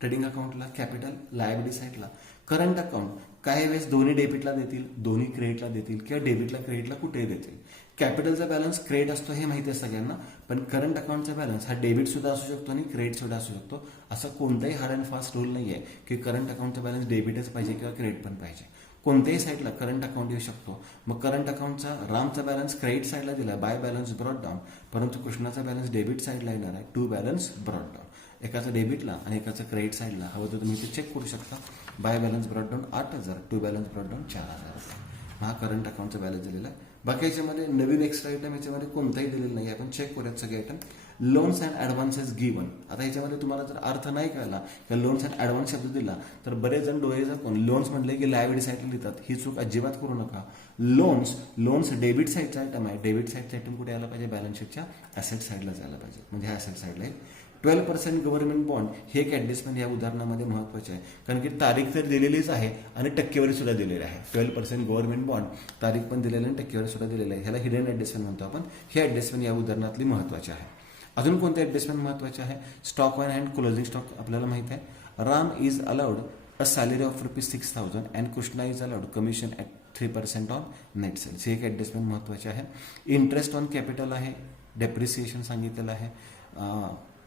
ट्रेडिंग अकाउंटला कॅपिटल, लायबिलिटी साईडला करंट अकाउंट. काही वेळेस दोन्ही डेबिटला देतील, दोन्ही क्रेडिटला देतील किंवा डेबिटला क्रेडिटला कुठेही देतील. कॅपिटलचा बॅलन्स क्रेडिट असतो हे माहिती आहे सगळ्यांना, पण करंट अकाउंटचा बॅलन्स हा डेबिट सुद्धा असू शकतो आणि क्रेडिट सुद्धा असू शकतो. असा कोणताही हार्ड अँड फास्ट रूल नाही आहे की करंट अकाउंटचा बॅलन्स डेबिटच पाहिजे किंवा क्रेडिट पण पाहिजे. कोणत्याही साईडला करंट अकाउंट येऊ शकतो. मग करंट अकाउंटचा रामचा बॅलन्स क्रेडिट साईडला दिला बाय बॅलन्स ब्रॉड डाऊन, परंतु कृष्णाचा बॅलन्स डेबिट साईडला येणार आहे टू बॅलन्स ब्रॉड डाऊन. एकाचं डेबिटला आणि एकाचं क्रेडिट साईडला हवं तर तुम्ही ते चेक करू शकता. By balance brought down 8,000, to balance brought down 4,000 रुपये. हा करंट अकाउंटचा बॅलन्स दिलेला आहे. बाकी याच्यामध्ये नवीन एक्स्ट्रा आयटम याच्यामध्ये कोणताही दिलेलं नाही. आपण चेक करूयात सगळे item. Loans and advances given. आता याच्यामध्ये तुम्हाला जर अर्थ नाही कळला किंवा लोन्स अँड ॲडव्हान्स शब्द दिला तर बरेच जण डोळे कोण लोन्स म्हटले की लायबिलिटी साईडला लिहितात. ही चूक अजिबात करू नका. लोन्स डेबिट साईडचा आयटम आहे. डेबिट साईडचा आयटम कुठे यायला पाहिजे? बॅलन्स शीटच्या ॲसेट साईडला जायला पाहिजे. म्हणजे ह्या ॲसेट साईडला आहे. 12% गव्हर्नमेंट बॉन्ड हे एक ॲडजस्टमेंट या उदाहरणामध्ये महत्त्वाचे आहे. कारण की तारीख तर दिलेलीच आहे आणि टक्केवारी सुद्धा दिलेली आहे. 12% गव्हर्नमेंट बॉन्ड तारीख पण दिलेली आणि टक्केवारी सुद्धा दिलेली आहे. ह्याला हिडन ॲडजस्टमेंट म्हणतो आपण. हे ॲडजस्टमेंट या उदाहरणातली महत्त्वाची आहे. अजून कोणते ॲडजस्टमेंट महत्त्वाचे आहे? Stock on hand closing stock आपल्याला माहिती आहे. Ram is allowed a salary of ₹6,000 and Krishna is allowed commission at 3% on net sales. हे एक ॲडजस्टमेंट महत्त्वाचे आहे. इंटरेस्ट ऑन कॅपिटल आहे. डेप्रिसिएशन सांगितलेलं आहे.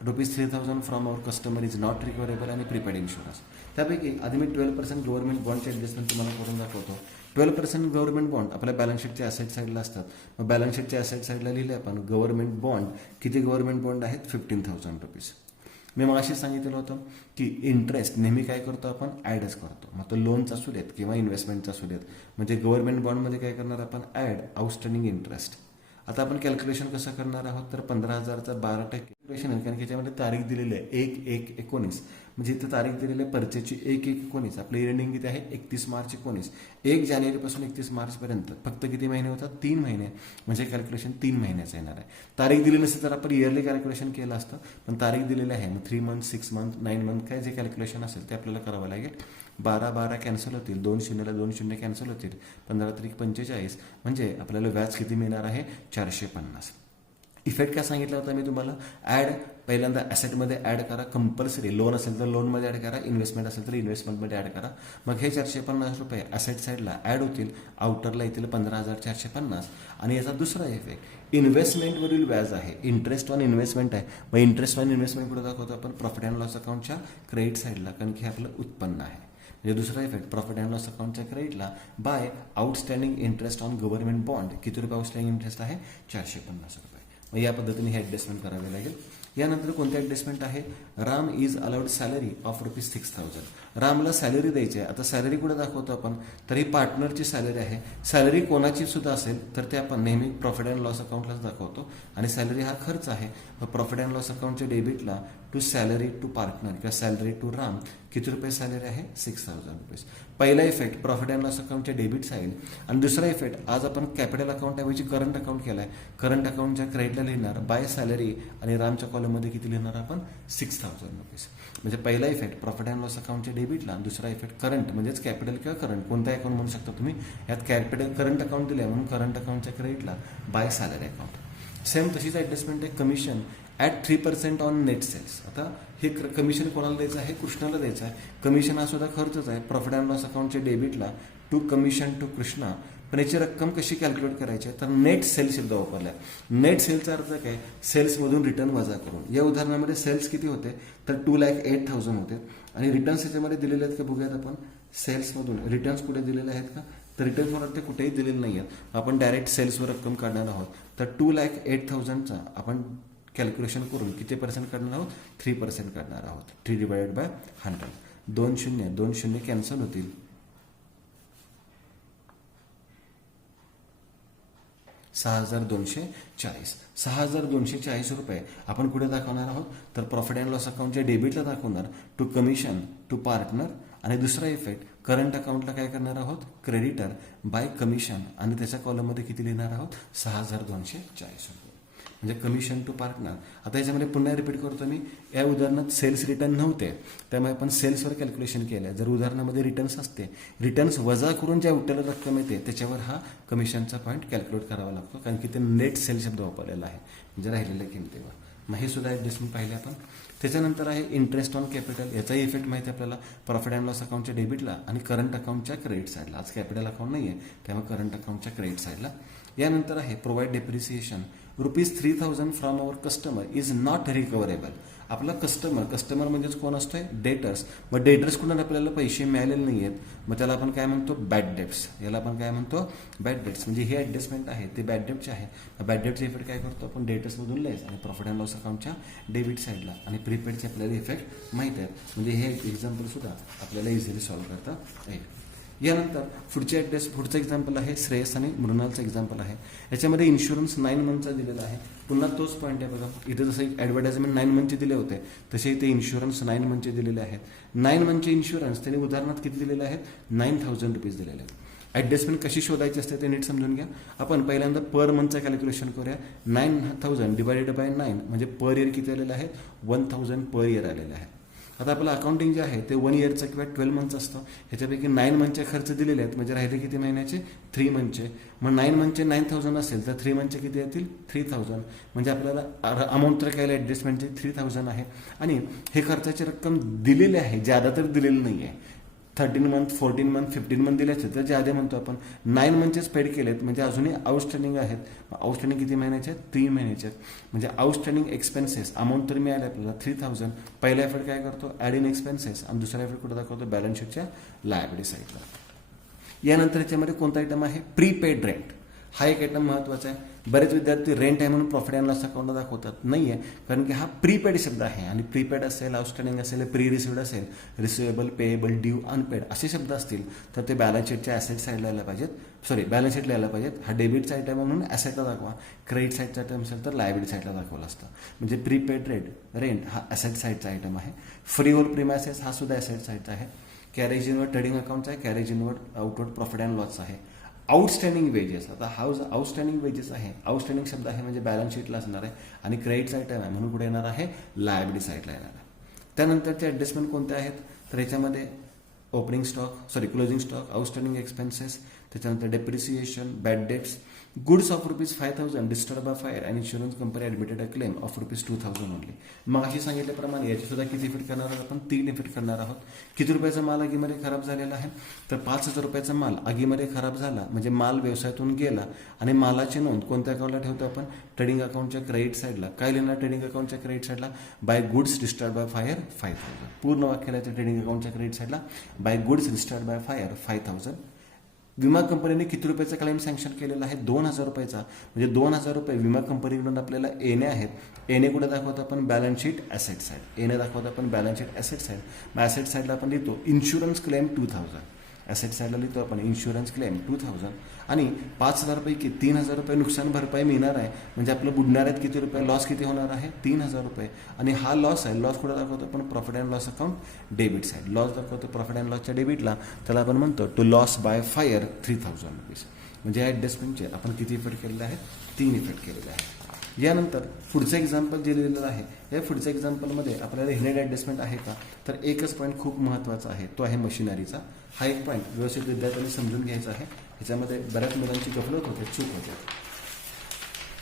₹3,000 from our customer is not recoverable आणि प्रीपेड इन्शुरन्स. त्यापैकी आधी मी 12% गव्हर्नमेंट बॉन्डचे ॲडजस्टमेंट तुम्हाला करून दाखवतो. 12% गव्हर्नमेंट बॉन्ड आपल्या बॅलन्स शीटच्या ॲसेट साईडला असतात. मग बॅलन्स शीटच्या ॲसेट साईडला लिहिले आपण गव्हर्नमेंट बॉन्ड. किती गव्हर्नमेंट बॉन्ड आहेत? 15,000 रुपीज. मी मग अशी सांगितलं होतं की इंटरेस्ट नेहमी काय करतो आपण? ॲडच करतो. मग तो लोनचा असू देत किंवा इन्व्हेस्टमेंटचा असू देत. म्हणजे गव्हर्नमेंट बॉन्डमध्ये काय करणार आपण? Add outstanding interest. आता आपण कॅल्क्युलेशन कसं करणार आहोत तर 15,000चा 12% कॅल्क्युलेशन आहे. कारण की याच्यामध्ये तारीख दिलेली आहे 1/1/19. म्हणजे इथं तारीख दिलेली आहे परचेची 1/1/19. आपलं इयरिंग किती आहे? 31 मार्च 19. 1 जानेवारीपासून 31 मार्चपर्यंत फक्त किती महिने होतात? 3 महिने. म्हणजे कॅल्क्युलेशन 3 महिन्याचं येणार आहे. तारीख दिली नसते तर आपण इयरली कॅल्क्युलेशन केलं असतं, पण तारीख दिलेली आहे. मग 3 मंथ, 6 मंथ, 9 मंथ काय जे कॅल्क्युलेशन असेल ते आपल्याला करावं लागेल. 12 कॅन्सल होतील, 2 शून्यला 2 शून्य कॅन्सल होतील, 15×45 म्हणजे आपल्याला व्याज किती मिळणार आहे? 450. इफेक्ट काय सांगितला होता मी तुम्हाला? ॲड पहिल्यांदा ॲसेटमध्ये ॲड करा कंपल्सरी. लोन असेल तर लोनमध्ये ॲड करा, इन्व्हेस्टमेंट असेल तर इन्व्हेस्टमेंटमध्ये ॲड करा. मग हे 450 रुपये ॲसेट साईडला ॲड होतील, आउटरला येतील 15,450. आणि याचा दुसरा इफेक्ट इन्व्हेस्टमेंटवरील व्याज आहे. इंटरेस्ट ऑन इन्व्हेस्टमेंट आहे. मग इंटरेस्ट ऑन इन्व्हेस्टमेंट कुठे दाखवतो आपण? प्रॉफिट अँड लॉस अकाउंटच्या क्रेडिट साईडला, कारण की हे आपलं उत्पन्न आहे. म्हणजे दुसरा इफेक्ट प्रॉफिट अँड लॉस अकाउंटच्या क्रेडिटला by outstanding interest on government bond. किती रुपये आउटस्टँडिंग इंटरेस्ट आहे? 450 रुपये. मग या पद्धतीने हे ॲडजस्टमेंट करावे लागेल. यानंतर कोणते ॲडजस्टमेंट आहे? Ram is allowed salary of ₹6,000. रामला सॅलरी द्यायची आहे. आता सॅलरी कुठे दाखवतो आपण, तर ही पार्टनरची सॅलरी आहे. सॅलरी कोणाची सुद्धा असेल तर ते आपण नेहमी प्रॉफिट अँड लॉस अकाउंटलाच दाखवतो आणि सॅलरी हा खर्च आहे. प्रॉफिट अँड लॉस अकाउंटच्या डेबिटला टू सॅलरी टू पार्टनर किंवा सॅलरी टू राम किती रुपये सॅलरी आहे, 6,000 रुपीज. पहिला इफेक्ट प्रॉफिट अँड लॉस अकाउंटच्या डेबिट साईड. आणि दुसरा इफेक्ट आज आपण कॅपिटल अकाउंट ऐवजी करंट अकाउंट केलाय. करंट अकाउंटच्या क्रेडिटला लिहिणार बाय सॅलरी आणि रामच्या कॉलममध्ये किती लिहिणार आपण, 6,000 रुपीज. म्हणजे पहिला इफेक्ट प्रॉफिट अँड लॉस अकाउंटच्या डेबिटला, दुसरा इफेक्ट करंट म्हणजेच कॅपिटल किंवा करंट कोणता अकाउंट म्हणू शकता तुम्ही. यात कॅपिटल करंट अकाउंट दिले म्हणून करंट अकाउंटच्या क्रेडिटला बाय सॅलरी अकाउंट. सेम तशीच ॲडजस्टमेंट आहे commission at 3% on net sales. आता हे कमिशन कोणाला द्यायचं आहे, कृष्णाला द्यायचं आहे. कमिशन हा सुद्धा खर्चच आहे. प्रॉफिट अँड लॉस अकाउंटच्या डेबिटला टू कमिशन टू कृष्णा. पण याची रक्कम कशी कॅल्क्युलेट करायची आहे, तर नेट सेल्स शब्द वापरला. नेट सेलचा अर्थ काय, सेल्समधून रिटर्न वजा करून. या उदाहरणामध्ये सेल्स किती होते, तर 2,08,000 होते आणि रिटर्न्स याच्यामध्ये दिलेले आहेत का बघूयात आपण. सेल्समधून रिटर्न्स कुठे दिलेले आहेत का, तर रिटर्न्स मला ते कुठेही दिलेले नाही आहेत. आपण डायरेक्ट सेल्सवर रक्कम काढणार आहोत. तर 2,08,000चा आपण कॅल्क्युलेशन करून किती पर्सेंट काढणार आहोत, 3% काढणार आहोत. 3/100. 2 शून्य कॅन्सल होतील. 6,240. 6,240 रुपये आपण कुठे दाखवणार आहोत, तर प्रॉफिट अँड लॉस अकाउंटच्या डेबिटला दाखवणार टू कमिशन टू पार्टनर. आणि दुसरा इफेक्ट करंट अकाउंटला काय करणार आहोत, क्रेडिटर बाय कमिशन आणि त्याच्या कॉलममध्ये किती लिहिणार आहोत, 6,240 रुपये. म्हणजे कमिशन टू पार्टनर. आता याच्यामध्ये पुन्हा रिपीट करतो मी, या उदाहरणात सेल्स रिटर्न नव्हते त्यामुळे आपण सेल्सवर कॅल्क्युलेशन केलं. जर उदाहरणामध्ये रिटर्न्स असते, रिटर्न्स वजा करून ज्या उठलेला रक्कम येते त्याच्यावर हा कमिशनचा पॉईंट कॅल्क्युलेट करावा लागतो, कारण की ते नेट सेल शब्द वापरलेला आहे म्हणजे राहिलेल्या किमतीवर. मग हे सुद्धा ॲडजस्टमेंट पाहिले आपण. त्याच्यानंतर आहे इंटरेस्ट ऑन कॅपिटल. याचाही इफेक्ट माहिती आहे आपल्याला प्रॉफिट अँड लॉस अकाउंटच्या डेबिटला आणि करंट अकाउंटच्या क्रेडिट साईडला. आज कॅपिटल अकाउंट नाही आहे त्यामुळे करंट अकाउंटच्या क्रेडिट साईडला. यानंतर आहे provide depreciation. ₹3,000 from our customer is not recoverable. आपला कस्टमर म्हणजेच कोण असतोय, डेटर्स. मग डेटर्सकडून आपल्याला पैसे मिळालेले नाही आहेत, मग त्याला आपण काय म्हणतो, बॅड डेट्स. याला आपण काय म्हणतो, बॅड डेट्स. म्हणजे हे ॲडजस्टमेंट आहे ते बॅड डेटचे आहे. बॅड डेटचे इफेक्ट काय करतो आपण, डेटर्समधून लेस आणि प्रॉफिट अँड लॉस अकाउंटच्या डेबिट साईडला. आणि प्रीपेडचे आपल्याला इफेक्ट माहीत आहेत. म्हणजे हे एक्झाम्पल सुद्धा आपल्याला इझिली सॉल्व्ह करता येईल. यानंतर पुढचं एक्झाम्पल आहे श्रेयस आणि मृणालचं एक्झाम्पल आहे. याच्यामध्ये इन्शुरन्स 9 मंथचा दिलेला आहे. पुन्हा तोच पॉईंट आहे बघा, इथे जसं ॲडव्हर्टाइजमेंट 9 मंथचे दिले होते तसे इथे इन्शुरन्स 9 मंथचे दिलेले आहेत. 9 मंथचे इन्शुरन्स त्यांनी उदाहरणार्थ किती दिलेले आहेत, 9,000 रुपीज दिलेले आहेत. ॲडजस्टमेंट कशी शोधायची असते ते नीट समजून घ्या. आपण पहिल्यांदा पर मंथचं कॅल्क्युलेशन करूया. 9,000 डिवायडेड बाय 9 म्हणजे पर इयर किती आलेलं आहे, 1,000 पर इयर आलेलं आहे. आता आपलं अकाउंटिंग जे आहे ते 1 इयरचं किंवा 12 मंथचं असतं. ह्याच्यापैकी 9 मंथचे खर्च दिलेले आहेत म्हणजे राहिले किती महिन्याचे, 3 मंथचे. मग 9 मंथचे 9,000 असेल तर 3 मंथचे किती येतील, 3,000. म्हणजे आपल्याला अमाऊंट तर काय ॲडजस्टमेंटची 3,000 आहे. आणि हे खर्चाची रक्कम दिलेली आहे, ज्यादा तर दिलेली नाही आहे. 13 मंथ, 14 मंथ, 15 मंथ दिले असते तर ज्यादा म्हणतो आपण. 9 मंथचेच पेड केलेत म्हणजे अजूनही आउटस्टँडिंग आहेत. आउटस्टँडिंग किती महिन्याचे आहेत, 3 महिन्याचे आहेत. म्हणजे आउटस्टँडिंग एक्सपेन्सेस अमाऊंट तर मिळाले आपल्याला 3,000. पहिला एफर्ट काय करतो, ॲड इन एक्सपेन्सेस आणि दुसरा एफर्ट कुठं दाखवतो, बॅलन्स शीटच्या लायबिलिटी साईडला. यानंतर याच्यामध्ये कोणता आयटम आहे, प्रीपेड रेंट. हा एक आयटम महत्त्वाचा आहे. बरेच विद्यार्थी रेंट आहे म्हणून प्रॉफिट अँड लॉस अकाउंटला दाखवतात, नाही आहे, कारण की हा प्रीपेड शब्द आहे. आणि प्रीपेड असेल, आउटस्टँडिंग असेल, प्री रिसिव्ड असेल, रिसिवेबल, पेएबल, ड्यू, अनपेड असे शब्द असतील तर ते बॅलन्स शीटच्या ॲसेट साईडला यायला पाहिजेत. बॅलन्स शीटला यायला पाहिजेत. हा डेबिटचा आयटम म्हणून ॲसेटला दाखवा. क्रेडिट साईडचा आयटम असेल तर लायबिलिटी साईडला दाखवला असतं. म्हणजे प्रीपेड रेंट हा ॲसेट साईडचा आयटम आहे. फ्री होल प्रिमायसेस हा सुद्धा ॲसेट साईडचा आहे. कॅरेज इनवर्ड ट्रेडिंग अकाउंटचा आहे. Carriage inward outward profit and लॉसचा आहे. Outstanding wages. आता हा आउटस्टँडिंग वेजेस आहे, आउटस्टँडिंग शब्द आहे म्हणजे बॅलन्स शीटला असणार आहे आणि क्रेडिटचा आयटम आहे म्हणून कुठे येणार आहे, लायबिलिटी साईडला येणार आहे. त्यानंतरचे ॲडजस्टमेंट कोणते आहेत, तर याच्यामध्ये क्लोजिंग स्टॉक, आउटस्टँडिंग एक्सपेन्सेस, त्याच्यानंतर depreciation, bad debts, goods of ₹5,000 disturb by fire and insurance company admitted a claim of ₹2,000 only. मग अशी सांगितल्याप्रमाणे याची सुद्धा किती इफेक्ट करणार आहोत आपण, 3 इफेक्ट करणार आहोत. किती रुपयाचा माल आगीमध्ये खराब झालेला आहे, तर 5,000 रुपयाचा माल आगीमध्ये खराब झाला म्हणजे माल व्यवसायातून गेला आणि मालाची नोंद कोणत्या अकाउंटला ठेवतो आपण, ट्रेडिंग अकाउंटच्या क्रेडिट साईडला. काय लिहिणार ट्रेडिंग अकाउंटच्या क्रेडिट साईडला, by goods disturb by fire 5,000. पूर्ण वाक्याला ट्रेडिंग अकाउंटच्या क्रेडिट साईडला by goods disturb by fire 5,000. विमा कंपनीने किती रुपयाचा क्लेम सँक्शन केलेला आहे? 2,000 रुपयाचा. म्हणजे 2,000 रुपये विमा कंपनीकडून आपल्याला येणे आहेत. येणे कुठे दाखवतो आपण? Balance sheet asset side. येणे दाखवतो आपण बॅलन्स शीट ॲसेट साईड. मग ॲसेट साईडला आपण लिहितो इन्शुरन्स क्लेम 2,000. ॲसेट साईडला लिहितो आपण इन्शुरन्स क्लेम 2,000 आणि 5,000 पैकी 3,000 रुपये नुकसान भरपाई मिळणार आहे. म्हणजे आपलं बुडणार आहेत किती रुपये? लॉस किती होणार आहे? 3,000 रुपये. आणि हा लॉस आहे. लॉस कुठे दाखवतो आपण? Profit and loss account debit side. Loss दाखवतो प्रॉफिट अँड लॉसच्या डेबिटला. त्याला आपण म्हणतो to loss by fire 3,000 rupees. म्हणजे या ॲडजस्टमेंटचे आपण किती इफेक्ट केलेले आहेत? 3 इफेक्ट केलेले आहेत. यानंतर पुढचं एक्झाम्पल जे दिलेलं आहे, या पुढच्या एक्झाम्पलमध्ये आपल्याला हिनेड ॲडजस्टमेंट आहे का? तर एकच पॉईंट खूप महत्त्वाचा आहे, तो आहे मशिनरीचा. हा एक पॉईंट व्यवस्थित विद्यार्थ्यांनी समजून घ्यायचा आहे. ह्याच्यामध्ये बऱ्याच मुलांची गफलत होते, चूक होते.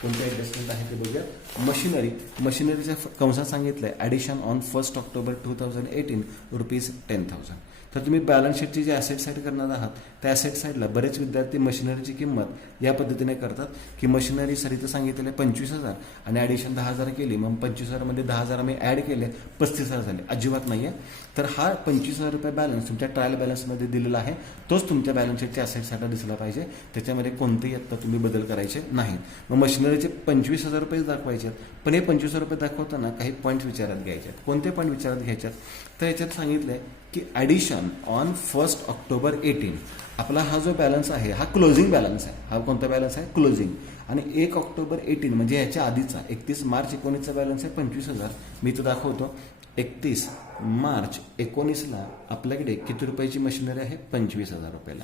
कोणते ॲडजस्टमेंट आहे ते बघूया. मशिनरी. मशिनरीच्या कंसात सांगितलं आहे ॲडिशन ऑन 1 ऑक्टोबर 2018 रुपीज 10,000. तर तुम्ही बॅलन्स शीटची जे ॲसेट साईड करणार आहात त्या ॲसेट साईडला बरेच विद्यार्थी मशिनरीची किंमत या पद्धतीने करतात की मशिनरी सर इथं सांगितलेलं 25,000 आणि ॲडिशन 10,000 केली. मग 25,000मध्ये 10,000 आम्ही ॲड केले, 35,000 झाले. अजिबात नाही आहे. तर हा 25,000 रुपये बॅलन्स तुमच्या ट्रायल बॅलन्समध्ये दिलेला आहे, तोच तुमच्या बॅलन्स शीटच्या ॲसेट साईडला दिसला पाहिजे. त्याच्यामध्ये कोणतेही आत्ता तुम्ही बदल करायचे नाहीत. मग मशिनरीचे 25,000 रुपये दाखवायचे आहेत, पण हे 25,000 रुपये दाखवताना काही पॉईंट्स विचारात घ्यायचे आहेत. कोणते पॉईंट विचारात घ्यायचे आहेत? तर याच्यात सांगितलं आहे की ॲडिशन ऑन 1 ऑक्टोबर 18. आपला हा जो बॅलन्स आहे हा क्लोजिंग बॅलन्स आहे. हा कोणता बॅलन्स आहे? क्लोजिंग. आणि 1 ऑक्टोबर 18 म्हणजे याच्या आधीचा 31 मार्च 19चा बॅलन्स आहे 25,000. मी तो दाखवतो. 31 मार्च 19ला आपल्याकडे किती रुपयाची मशिनरी आहे? 25,000 रुपयाला.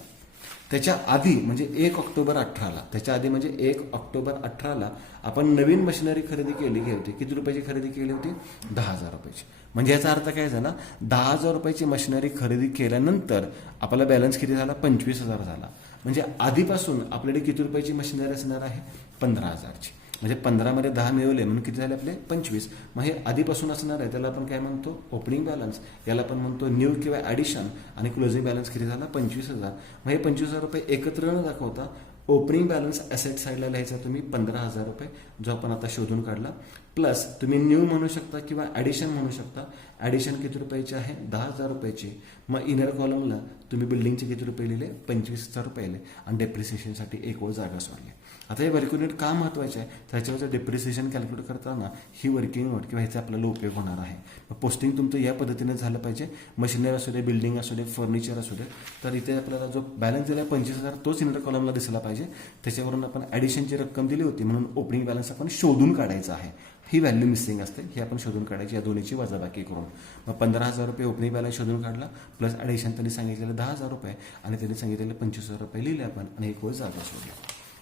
त्याच्या आधी म्हणजे 1 ऑक्टोबर 18ला, त्याच्या आधी म्हणजे 1 ऑक्टोबर 18ला आपण नवीन मशिनरी खरेदी केली होती. किती रुपयाची खरेदी केली होती? 10,000 रुपयाची. म्हणजे याचा अर्थ काय झाला? 10,000 रुपयाची मशिनरी खरेदी केल्यानंतर आपला बॅलन्स किती झाला? 25,000 झाला. म्हणजे आधीपासून आपल्याकडे किती रुपयाची मशिनरी असणार आहे? 15,000ची. म्हणजे 15मध्ये 10 मिळवले म्हणून किती झाले आपले? 25. मग हे आधीपासून असणार आहे, त्याला आपण काय म्हणतो? Opening balance. याला आपण म्हणतो न्यू किंवा ॲडिशन. आणि क्लोजिंग बॅलन्स किती झाला? 25,000. मग हे 25,000 रुपये एकत्र न दाखवता ओपनिंग बॅलन्स ॲसेट साईडला लिहायचा तुम्ही 15,000 रुपये, जो आपण आता शोधून काढला. प्लस तुम्ही न्यू म्हणू शकता किंवा ॲडिशन म्हणू शकता. ॲडिशन किती रुपयाची आहे? 10,000 रुपयाची. मग इनर कॉलमला तुम्ही बिल्डिंगचे किती रुपये लिहिले? 25,000 रुपये लिहिले. आणि डेप्रिसिएशनसाठी एक ओळ जागा सोडली. आता हे वर्किंग युनिट का महत्त्वाचे आहे? त्याच्यावरचं डेप्रिसिएशन कॅल्क्युलेट करताना ही वर्किंग युनिट किंवा ह्याचा आपल्याला उपयोग होणार आहे. मग पोस्टिंग तुमचं या पद्धतीने झालं पाहिजे. मशिनरी असू दे, बिल्डिंग असू दे, फर्निचर असू दे. तर इथे आपल्याला जो बॅलन्स दिला 25,000 तोच इनर कॉलमला दिसला पाहिजे. त्याच्यावरून आपण ॲडिशनची रक्कम दिली होती म्हणून ओपनिंग बॅलन्स आपण शोधून काढायचा आहे. ही व्हॅल्यू मिसिंग असते, ही आपण शोधून काढायची या दोन्हीची वजाबाकी करून. मग 15,000 रुपये ओपनिंग बॅलन्स शोधून काढला, प्लस ॲडिशन त्यांनी सांगितलेलं 10,000 रुपये आणि त्यांनी सांगितलेलं 25,000 रुपये लिहिले आपण आणि एक वेळ जागा सोडली.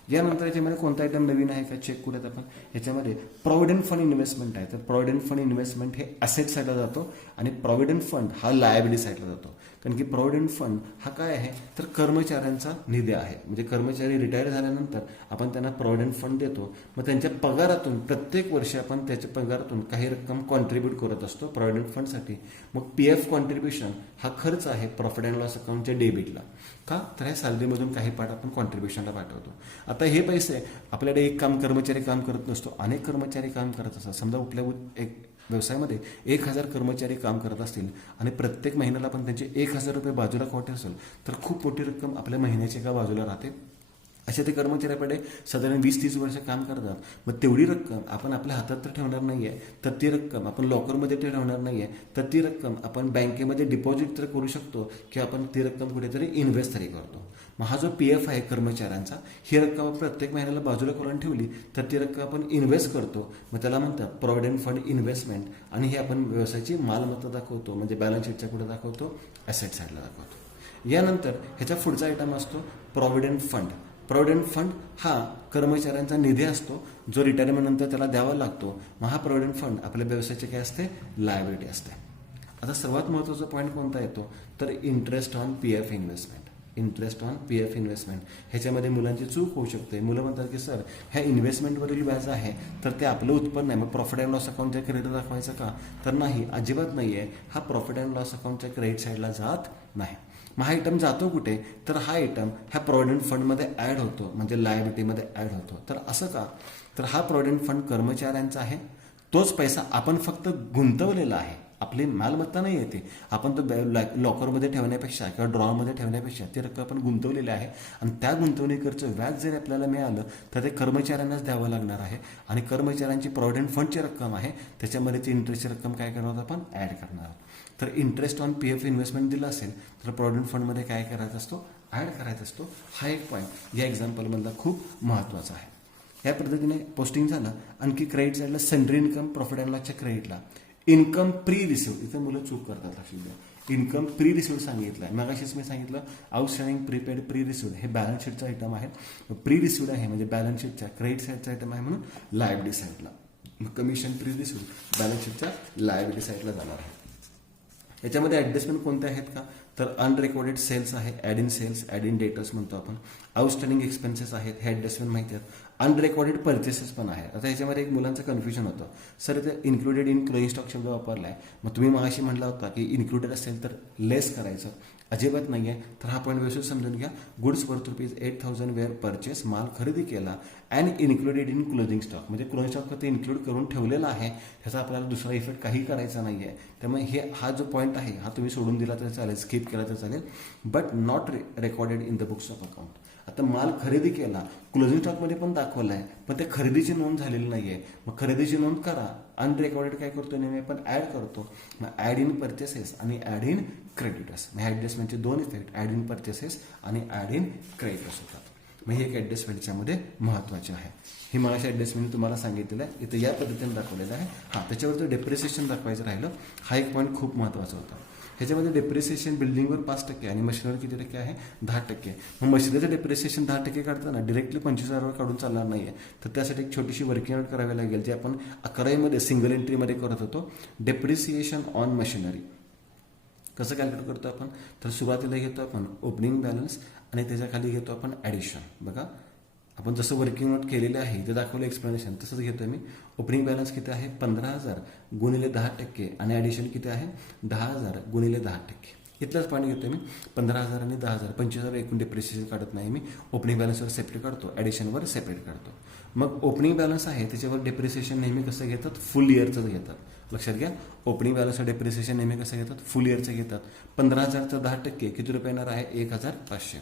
यानंतर याच्यामध्ये कोणता आयटम नवीन आहे का चेक करूयात आपण. याच्यामध्ये प्रॉव्हिडंट फंड इन्व्हेस्टमेंट आहे. तर प्रॉव्हिडंट फंड इन्व्हेस्टमेंट हे ॲसेट साईडला जातो आणि प्रॉव्हिडंट फंड हा लायबिलिटी साईडला जातो. कारण की प्रॉव्हिडंट फंड हा काय आहे? तर कर्मचाऱ्यांचा निधी आहे. म्हणजे कर्मचारी रिटायर झाल्यानंतर आपण त्यांना प्रॉव्हिडंट फंड देतो. मग त्यांच्या पगारातून प्रत्येक वर्षी आपण त्याच्या पगारातून काही रक्कम कॉन्ट्रीब्यूट करत असतो प्रॉव्हिडंट फंडसाठी. मग PF कॉन्ट्रीब्युशन हा खर्च आहे प्रॉफिट अँड लॉस अकाउंटच्या डेबिटला. का? तर ह्या सॅलरीमधून काही पार्ट आपण कॉन्ट्रीब्युशनला पाठवतो. आता हे पैसे आपल्याकडे एक कर्मचारी काम करत नसतो, अनेक कर्मचारी काम करत असतात. समजा कुठल्या एक व्यवसायामध्ये 1,000 कर्मचारी काम करत असतील आणि प्रत्येक महिन्याला आपण त्यांचे 1,000 रुपये बाजूला ठेवत असेल तर खूप मोठी रक्कम आपल्या महिन्याची का बाजूला राहते. अशा ते कर्मचाऱ्याकडे साधारण 20-30 वर्ष काम करतात. मग तेवढी रक्कम आपण आपल्या हातात तर ठेवणार नाही आहे, तर ती रक्कम आपण लॉकरमध्ये ठेवणार नाही आहे, तर ती रक्कम आपण बँकेमध्ये डिपॉझिट तर करू शकतो किंवा आपण ती रक्कम कुठेतरी इन्व्हेस्ट तरी करतो. मग हा जो PF आहे कर्मचाऱ्यांचा, ही रक्कम प्रत्येक महिन्याला बाजूला करून ठेवली तर ती रक्कम आपण इन्व्हेस्ट करतो. मग त्याला म्हणतात प्रॉव्हिडंट फंड इन्व्हेस्टमेंट. आणि हे आपण व्यवसायाची मालमत्ता दाखवतो, म्हणजे बॅलन्स शीटच्या कुठे दाखवतो? ॲसेट साईडला दाखवतो. यानंतर ह्याचा पुढचा आयटम असतो प्रॉव्हिडंट फंड. प्रॉव्हिडंट फंड हा कर्मचाऱ्यांचा निधी असतो जो रिटायरमेंटनंतर त्याला द्यावा लागतो. मग हा प्रॉव्हिडंट फंड आपल्या व्यवसायाचे काय असते? लायबिलिटी असते. आता सर्वात महत्त्वाचा पॉईंट कोणता येतो? तर interest on PF investment. Interest on PF investment. ह्याच्यामध्ये मुलांची चूक होऊ शकते. मुलं म्हणतात की सर ह्या इन्व्हेस्टमेंटवरील व्याज आहे तर ते आपलं उत्पन्न आहे, मग प्रॉफिट अँड लॉस अकाउंटच्या क्रेडिट दाखवायचं का? तर नाही, अजिबात नाही आहे. हा प्रॉफिट अँड लॉस अकाउंटच्या क्रेडिट साईडला जात नाही. मग हा आयटम जातो कुठे? तर हा आयटम ह्या प्रॉव्हिडंट फंडमध्ये ॲड होतो, म्हणजे लायबिलिटीमध्ये ॲड होतो. तर असं का? तर हा प्रॉव्हिडंट फंड कर्मचाऱ्यांचा आहे, तोच पैसा आपण फक्त गुंतवलेला आहे. आपली मालमत्ता नाही आहे ते. आपण तो लॉकरमध्ये ठेवण्यापेक्षा किंवा ड्रॉमध्ये ठेवण्यापेक्षा ती रक्कम आपण गुंतवलेली आहे आणि त्या गुंतवणुकीचं व्याज जर आपल्याला मिळालं तर ते कर्मचाऱ्यांनाच द्यावं लागणार आहे आणि कर्मचाऱ्यांची प्रॉव्हिडंट फंडची रक्कम आहे त्याच्यामध्ये ती इंटरेस्टची रक्कम काय करणार आहोत आपण ॲड करणार आहोत. तर इंटरेस्ट ऑन PF इन्व्हेस्टमेंट दिलं असेल तर प्रॉव्हिडंट फंडमध्ये काय करायचा असतो ॲड करायचा असतो. हा एक पॉईंट या एक्झाम्पलमधला खूप महत्त्वाचा आहे. या पद्धतीने पोस्टिंग झालं. आणखी क्रेडिट साईडला सन्ड्री इन्कम प्रॉफिट अँड लॉसच्या क्रेडिटला इन्कम प्री रिसिव्ह, इथं मुलं चूक करतात लक्षात घ्या. इन्कम प्री रिसिव्ह सांगितलं आहे. मगाशीच मी सांगितलं आउटस्टँडिंग प्रीपेड प्री रिसिव्ह हे बॅलन्स शीटचा आयटम आहे. प्री रिसिव्ह आहे म्हणजे बॅलन्स शीटच्या क्रेडिट साईडचा आयटम आहे म्हणून लायबिलिटी साईडला. कमिशन प्री रिसिव्ह बॅलन्स शीटच्या लायबिलिटी साईडला जाणार आहे. याच्यामध्ये ॲडजस्टमेंट कोणते आहेत का तर अनरेकॉर्डेड सेल्स आहे, add in sales, add in debtors म्हणतो आपण. आउटस्टँडिंग एक्सपेन्सेस आहेत हे ॲडजस्टमेंट माहिती आहेत. अनरेकॉर्डेड परचेसेस पण आहे. आता ह्याच्यामध्ये एक मुलांचं कन्फ्युजन होतं सर इथे इन्क्लुडेड इन क्लोजिंग स्टॉक शब्द वापरला आहे. मग तुम्ही मगाशी म्हटला होता की इन्क्लुडेड असेल तर लेस करायचं. अजिबात नाही आहे. तर हा पॉईंट व्यवस्थित समजून घ्या. गुड्स वर्थ ₹8,000 वेअर परचेस, माल खरेदी केला and included in closing stock म्हणजे क्लोजिंग स्टॉक फक्त इन्क्लूड करून ठेवलेला आहे. ह्याचा आपल्याला दुसरा इफेक्ट काही करायचा नाही आहे. त्यामुळे हा जो पॉईंट आहे हा तुम्ही सोडून दिला तर चालेल, स्किप केला तर चालेल. But not recorded in the books of account. आता माल खरेदी केला क्लोजिंग स्टॉकमध्ये पण दाखवला आहे पण ते खरेदीची नोंद झालेली नाही आहे. मग खरेदीची नोंद करा. अनरेकॉर्डेड काय करतो नेहमी आपण ॲड करतो. मग ॲड इन परचेसेस आणि ॲड इन क्रेडिटर्स. मग ॲडजस्टमेंटचे दोन इफेक्ट ॲड इन परचेसेस आणि ॲड इन क्रेडिटर्स होतात. मग हे एक ॲडजस्टमेंटच्यामध्ये महत्त्वाचे आहे. ही मगाशी ॲडजस्टमेंट तुम्हाला सांगितलेलं आहे. इथं या पद्धतीने दाखवलेलं आहे. हां त्याच्यावरती डेप्रिसिएशन दाखवायचं राहिलं. हा एक पॉईंट खूप महत्त्वाचा होता. ह्याच्यामध्ये डेप्रिसिएशन बिल्डिंगवर 5% आणि मशिनरीवर किती टक्के आहे 10%. मग मशिनरीचं डेप्रिसिएशन 10% काढताना डिरेक्टली 25,000 काढून चालणार नाही आहे. तर त्यासाठी एक छोटीशी वर्किंग आउट करावी लागेल जे आपण 11वीमध्ये सिंगल एंट्रीमध्ये करत होतो. डेप्रिसिएशन ऑन मशिनरी कसं कॅल्क्युलेट करतो आपण तर सुरुवातीला घेतो आपण ओपनिंग बॅलन्स आणि त्याच्या खाली घेतो आपण ॲडिशन. बघा आपण जसं वर्किंग नोट केलेलं आहे ते दाखवलं एक्सप्लेनेशन तसंच घेतो मी. ओपनिंग बॅलन्स किती आहे 15,000 गुणिले 10% आणि ॲडिशन किती आहे 10,000 गुणिले 10%. इथलाच पॉईंट घेतो मी 15,000 आणि 10,000 25,000 एकूण डेप्रिसिएशन काढत नाही मी. ओपनिंग बॅलन्सवर सेपरेट काढतो, ॲडिशनवर सेपरेट काढतो. मग ओपनिंग बॅलन्स आहे त्याच्यावर डेप्रिसिएशन नेहमी कसं घेतात फुल इयरचं घेतात. लक्षात घ्या ओपनिंग बॅलन्सवर डेप्रिसिएशन नेहमी कसं घेतात फुल इयरचं घेतात. 15,000चं 10% किती रुपये येणार आहे 1,500.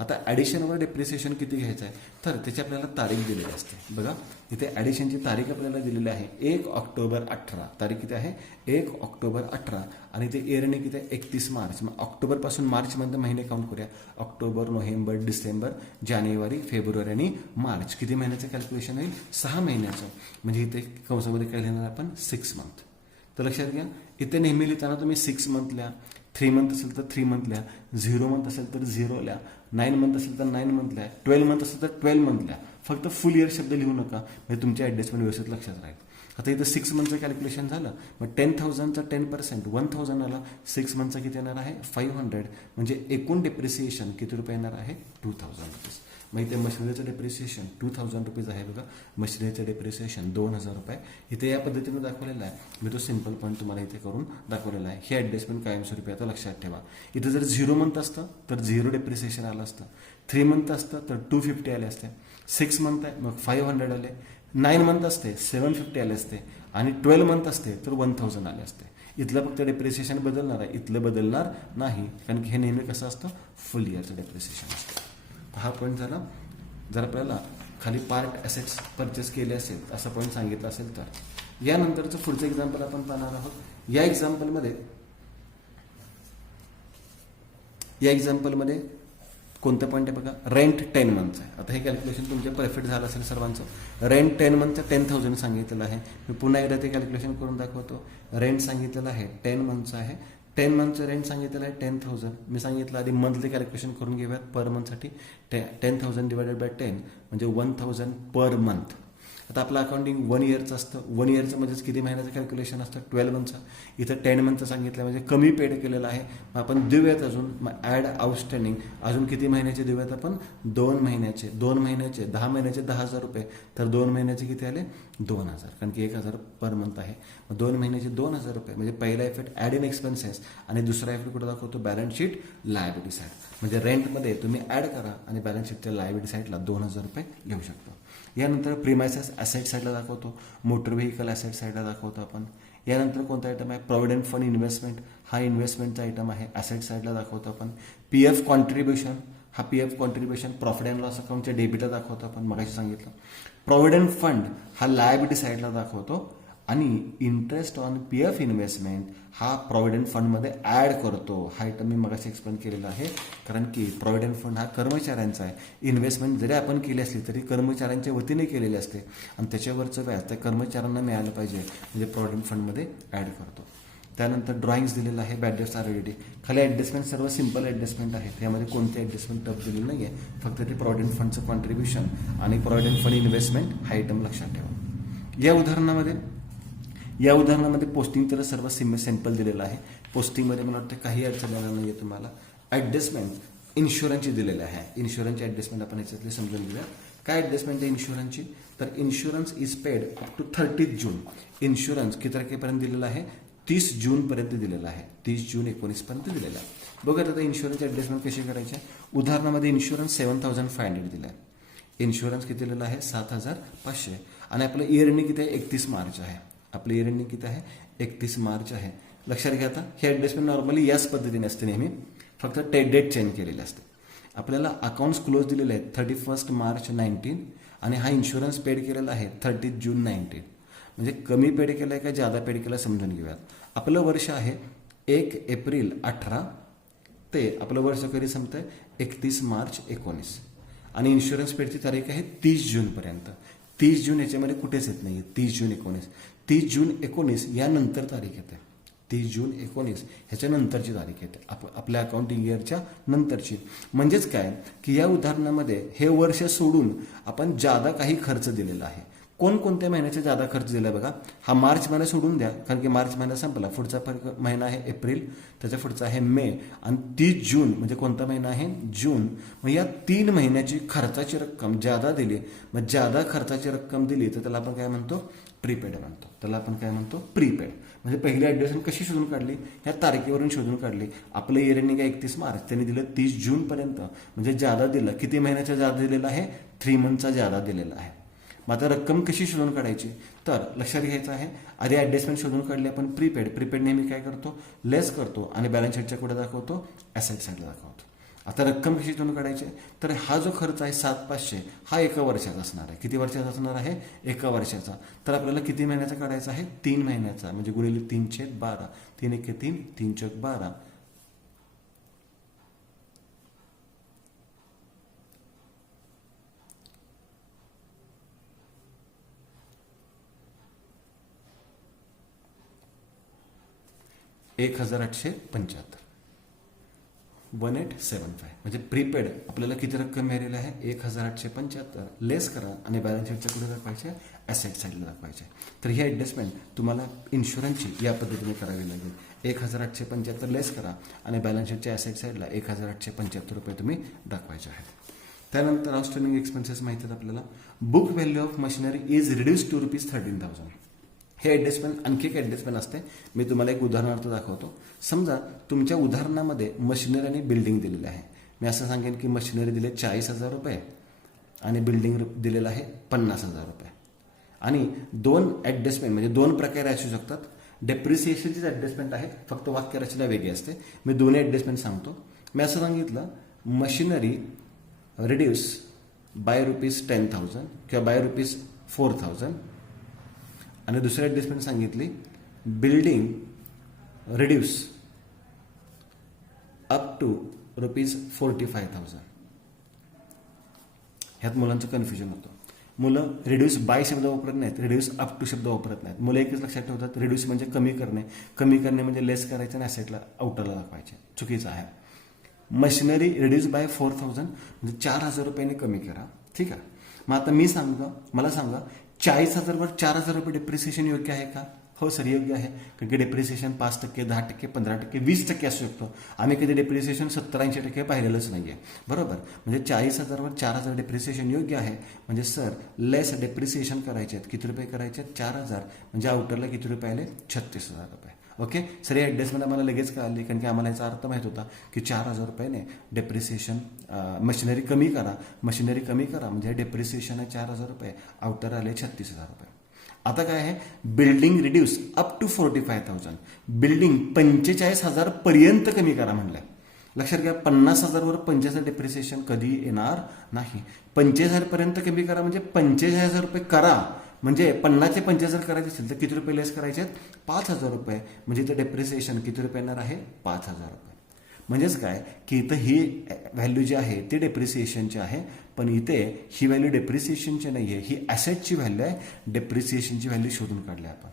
आता ॲडिशनवर डेप्रिसिएशन किती घ्यायचं आहे तर त्याची आपल्याला तारीख दिलेली असते. बघा इथे ॲडिशनची तारीख आपल्याला दिलेली आहे 1 ऑक्टोबर 18. तारीख किती आहे 1 ऑक्टोबर 18 आणि ते इयरने किती आहे 31 मार्च. मग ऑक्टोबरपासून मार्चमध्ये महिने काउंट करूया. ऑक्टोबर, नोव्हेंबर, डिसेंबर, जानेवारी, फेब्रुवारी आणि मार्च. किती महिन्याचं कॅल्क्युलेशन होईल 6 महिन्याचं. म्हणजे इथे कंसामध्ये काय लिहिणार आपण 6 मंथ. तर लक्षात घ्या इथे नेहमी लिहिताना तुम्ही 6 मंथ लिहा. 3 मंथ असेल तर 3 मंथ लिहा. 0 मंथ असेल तर 0 लिहा. 9 मंथ असेल तर 9 मंथ लिहा. 12 मंथ असेल तर 12 मंथ लिहा. फक्त फुल इयर शब्द लिहू नका म्हणजे तुमच्या ॲडजस्टमेंट व्यवस्थित लक्षात राहील. आता इथं 6 मंथचं कॅल्क्युलेशन झालं. मग 10,000चा 10% 1,000 आला. 6 मंथचा किती येणार आहे 500 म्हणजे एकूण डेप्रिसिएशन किती रुपये येणार आहे 2,000 रुपीज. मग इथे मशिनरीचं डेप्रिसिएशन 2,000 रुपीज आहे. बघा मशिनरीचं डेप्रिसिएशन 2,000 रुपये इथे या पद्धतीने दाखवलेलं आहे. मी तो सिंपल पॉईंट तुम्हाला इथे करून दाखवलेला आहे. हे ॲडजस्टमेंट कायमस्वरूपी आता लक्षात ठेवा. इथं जर 0 मंथ असतं तर 0 डेप्रिसिएशन आलं असतं. 3 मंथ असतं तर 250 आले असते. 6 मंथ आहे मग 500 आले. 9 मंथ असते 750 आले असते आणि 12 मंथ असते तर 1,000 आले असते. इथलं फक्त डेप्रिसिएशन बदलणार आहे. इथलं बदलणार नाही कारण की हे नेहमी कसं असतं फुल इयरचं डेप्रिसिएशन असतं. हा पॉईंट झाला. जर आपल्याला खाली पार्ट ॲसेट्स परचेस केले असेल असा पॉईंट सांगितला असेल तर यानंतरचं पुढचं एक्झाम्पल आपण पाहणार आहोत. या एक्झाम्पलमध्ये कोणतं पॉईंट आहे बघा रेंट 10 मंथचं आहे. आता हे कॅल्क्युलेशन तुमच्या परफेक्ट झालं असेल सर्वांचं. रेंट 10 मंथचं 10,000 सांगितलेलं आहे. मी पुन्हा एकदा ते कॅल्क्युलेशन करून दाखवतो. रेंट सांगितलेलं आहे 10 मंथचं आहे. 10 मंथचं रेंट सांगितलेलं आहे 10,000. मी सांगितलं आधी मंथली कॅल्क्युलेशन करून घेऊयात पर मंथसाठी. 10,000 डिवायडेड बाय 10 म्हणजे 1,000 पर मंथ. आता आपलं अकाउंटिंग 1 इयरचं असतं. 1 इयरचं म्हणजेच किती महिन्याचं कॅल्क्युलेशन असतं 12 मंथचं. इथं 10 मंथचं सांगितलं म्हणजे कमी पेड केलेलं आहे. मग आपण देऊयात अजून मग ॲड आउटस्टँडिंग अजून किती महिन्याचे देऊयात आपण 2 महिन्याचे. 2 महिन्याचे 10 महिन्याचे 10,000 रुपये तर 2 महिन्याचे किती आले 2,000 कारण की 1,000 पर मंथ आहे. मग 2 महिन्याचे 2,000 रुपये म्हणजे पहिला इफेक्ट ॲड इन एक्सपेन्सेस आणि दुसरा इफेक्ट कुठं दाखवतो बॅलन्स शीट लायबिलिटी साईड. म्हणजे रेंटमध्ये तुम्ही ॲड करा आणि बॅलन्स शीटच्या लायबिलिटी साईडला 2,000 रुपये घेऊ शकतो. यानंतर प्रिमायसेस ॲसेट साईडला दाखवतो. मोटर व्हेकल ॲसेट साईडला दाखवतो आपण. यानंतर कोणता आयटम आहे, प्रॉव्हिडंट फंड इन्व्हेस्टमेंट, हा इन्व्हेस्टमेंटचा आयटम आहे, ॲसेट साईडला दाखवतो आपण. पीएफ कॉन्ट्रीब्युशन, हा PF contribution profit and loss अकाउंटच्या डेबिटला दाखवतो आपण, मगाशी सांगितलं. प्रॉव्हिडंट फंड हा लायबिलिटी साईडला दाखवतो आणि इंटरेस्ट ऑन पीएफ इन्व्हेस्टमेंट हा प्रॉव्हिडंट फंडमध्ये ॲड करतो. हा आयटम मी मगाशी एक्सप्लेन केलेला आहे, कारण की प्रॉव्हिडंट फंड हा कर्मचाऱ्यांचा आहे. इन्व्हेस्टमेंट जरी आपण केली असली तरी कर्मचाऱ्यांच्या वतीने केलेली असते आणि त्याच्यावरचं व्याज त्या कर्मचाऱ्यांना मिळालं पाहिजे, म्हणजे प्रॉव्हिडंट फंडमध्ये ॲड करतो. त्यानंतर ड्रॉइंग्स दिलेलं आहे, बॅड डेट्स आर रेडी. खाली ॲडजस्टमेंट सर्व सिम्पल ॲडजस्टमेंट आहे, त्यामध्ये कोणते ॲडजस्टमेंट टफ दिलेलं नाही आहे, फक्त ते प्रॉव्हिडंट फंडचं कॉन्ट्रीब्युशन आणि प्रॉव्हिडंट फंड इन्व्हेस्टमेंट हा आयटम लक्षात ठेवा. या उदाहरणामध्ये पोस्टिंग तर सर्व सिम्पल दिलेलं आहे. पोस्टिंगमध्ये मला वाटतं काही अडचण येणार नाही आहे तुम्हाला. ॲडजस्टमेंट इन्शुरन्सची दिलेली आहे. इन्शुरन्सची ॲडजस्टमेंट आपण याच्यातली समजून घेऊया. काय ॲडजस्टमेंट आहे इन्शुरन्सची, तर insurance is paid up to 30 June. इन्शुरन्स किती तारखेपर्यंत दिलेला आहे, 30 जूनपर्यंत दिलेला आहे, 30 जून 19पर्यंत दिलेला आहे. बघा आता इन्शुरन्सची ॲडजस्टमेंट कशी करायची. उदाहरणामध्ये इन्शुरन्स 7,500 दिला आहे, इन्शुरन्स किती दिलेला आहे 7,500 आणि आपलं इयर एंडिंग किती आहे 31 मार्च आहे. आपलं इयर एंडिंग किती आहे 31 मार्च आहे. लक्षात घ्या आता हे ॲडजस्टमेंट नॉर्मली याच पद्धतीने असते नेहमी, फक्त डेट चेंज केलेली असते. आपल्याला अकाउंट्स क्लोज दिलेले आहेत 31 मार्च 19 आणि हा इन्शुरन्स पेड केलेला आहे 30 जून 19. म्हणजे कमी पेड केलं आहे का जादा पेड केलं समजून घेऊयात. आपलं वर्ष आहे 1 एप्रिल 18 ते आपलं वर्ष कधी संपतं आहे 31 मार्च 19 आणि इन्शुरन्स पेडची तारीख आहे 30 जूनपर्यंत. 30 जून याच्यामध्ये कुठेच येत नाही, 30 जून 19. 30 जून 19 यानंतर तारीख येते, 30 जून 19 ह्याच्यानंतरची तारीख येते, आपल्या अकाउंटिंग इयरच्या नंतरची. म्हणजेच काय की या उदाहरणामध्ये हे वर्ष सोडून आपण जादा काही खर्च दिलेला आहे. कोणकोणत्या महिन्याचा जादा खर्च दिला बघा. हा मार्च महिना सोडून द्या, कारण की मार्च महिना संपला. पुढचा महिना आहे एप्रिल, त्याच्या पुढचा आहे मे आणि 30 जून म्हणजे कोणता महिना आहे जून. मग या 3 महिन्याची खर्चाची रक्कम जादा दिली, मग जादा खर्चाची रक्कम दिली तर त्याला आपण काय म्हणतो प्रीपेड म्हणतो. त्याला आपण काय म्हणतो प्रीपेड. म्हणजे पहिली ॲडजस्टमेंट कशी शोधून काढली, ह्या तारखेवरून शोधून काढली. आपलं इयर एंडिंग आहे 31 मार्च, त्यांनी दिलं 30 जूनपर्यंत, म्हणजे जादा दिलं. किती महिन्याचा जादा दिलेला आहे 3 मंथचा जादा दिलेला आहे. मग आता रक्कम कशी शोधून काढायची, तर लक्षात घ्यायचं आहे आधी ॲडजस्टमेंट शोधून काढली आपण प्रीपेड नेहमी काय करतो लेस करतो आणि बॅलन्स शीटच्या पुढे दाखवतो ॲसेट साईडला दाखवतो. आता रक्कम कशी शोधून काढायची, तर हा जो खर्च आहे 7,500 हा 1 वर्षाचा असणार आहे. किती वर्षाचा असणार आहे 1 वर्षाचा. तर आपल्याला किती महिन्याचा काढायचा आहे 3 महिन्याचा, म्हणजे गुणिले 3/12, 3 1 3, 3/12. $1,875 1875 म्हणजे प्रीपेड आपल्याला किती रक्कम मिळालेली आहे 1,875. लेस करा आणि बॅलन्स शीटच्या पुढे दाखवायचे ॲसेट साईडला दाखवायचे. तर ही ॲडजस्टमेंट तुम्हाला इन्शुरन्सची या पद्धतीने करावी लागेल. 1,875 लेस करा आणि बॅलन्स शीटच्या ॲसेट साईडला 1,875 रुपये तुम्ही दाखवायचे आहेत. त्यानंतर आउटस्टँडिंग एक्सपेन्सेस माहिती आहेत आपल्याला. Book value of machinery is reduce to ₹13,000. हे ॲडजस्टमेंट आणखी एक ॲडजस्टमेंट असते. मी तुम्हाला एक उदाहरणार्थ दाखवतो. समजा तुमच्या उदाहरणामध्ये मशिनरी आणि बिल्डिंग दिलेलं आहे. मी असं सांगेन की मशिनरी दिले 40,000 रुपये आणि बिल्डिंग दिलेलं आहे 50,000 रुपये. आणि 2 ॲडजस्टमेंट म्हणजे 2 प्रकारे असू शकतात. डेप्रिसिएशनचीच ॲडजस्टमेंट आहे, फक्त वाक्य रचना वेगळी असते. मी दोन्ही ॲडजस्टमेंट सांगतो. मी असं सांगितलं मशिनरी रिड्यूस बाय ₹10,000 किंवा बाय ₹4,000 आणि दुसरी ॲडजस्टमेंट सांगितली बिल्डिंग रिड्यूस अप टू ₹45,000. ह्यात मुलांचं कन्फ्युजन होतं. मुलं रिड्यूस बाय शब्द वापरत नाहीत, रिड्यूस अप टू शब्द वापरत नाहीत. मुलं एकच लक्षात ठेवतात रिड्यूस म्हणजे कमी करणे म्हणजे लेस करायचं आणि ॲसेटला आउटरला दाखवायचे. चुकीचं आहे. मशिनरी रिड्यूस बाय 4,000 म्हणजे 4,000 रुपयाने कमी करा. ठीक आहे. मग आता मला सांगा 40,000 वर 4,000 रुपये डेप्रिसिएशन योग्य आहे का? हो सर योग्य आहे. कारण की डेप्रिसिएशन 5%, 10%, 15%, 20% असू शकतो. आम्ही कधी डेप्रिसिएशन 70-80% पाहिलेलंच नाही आहे. बरोबर. म्हणजे 40,000 वर 4,000 डेप्रिसिएशन योग्य आहे. म्हणजे सर लेस डेप्रिसिएशन करायचे आहेत. किती रुपये करायचे आहेत 4,000. म्हणजे आउटरला किती रुपये आले 36,000 रुपये. ओके सर, या ॲडजस्टमेंट आम्हाला लगेच कळाली, कारण की आम्हाला याचा अर्थ माहीत होता की 4,000 रुपयाने डेप्रिसिएशन मशिनरी कमी करा म्हणजे डेप्रिसिएशन आहे 4,000 रुपये, आउटर आले 36,000 रुपये. आता काय आहे, building reduce up to 45,000, building 45,000 पर्यंत कमी करा म्हणलंय. लक्षात घ्या, 50,000वर 45,000 डेप्रिसिएशन कधी येणार नाही. 45,000 पर्यंत कमी करा म्हणजे 45,000 रुपये करा, म्हणजे 50 चे 45,000 करायचे असेल तर किती रुपये लेस करायचे आहेत, 5,000 रुपये. म्हणजे इथं डेप्रिसिएशन किती रुपये येणार आहे, 5,000 रुपये. म्हणजेच काय की इथं ही व्हॅल्यू जी आहे ती डेप्रिसिएशनची आहे, पण इथे ही व्हॅल्यू डेप्रिसिएशनची नाही आहे, ही ॲसेटची व्हॅल्यू आहे. डेप्रिसिएशनची व्हॅल्यू शोधून काढली आपण.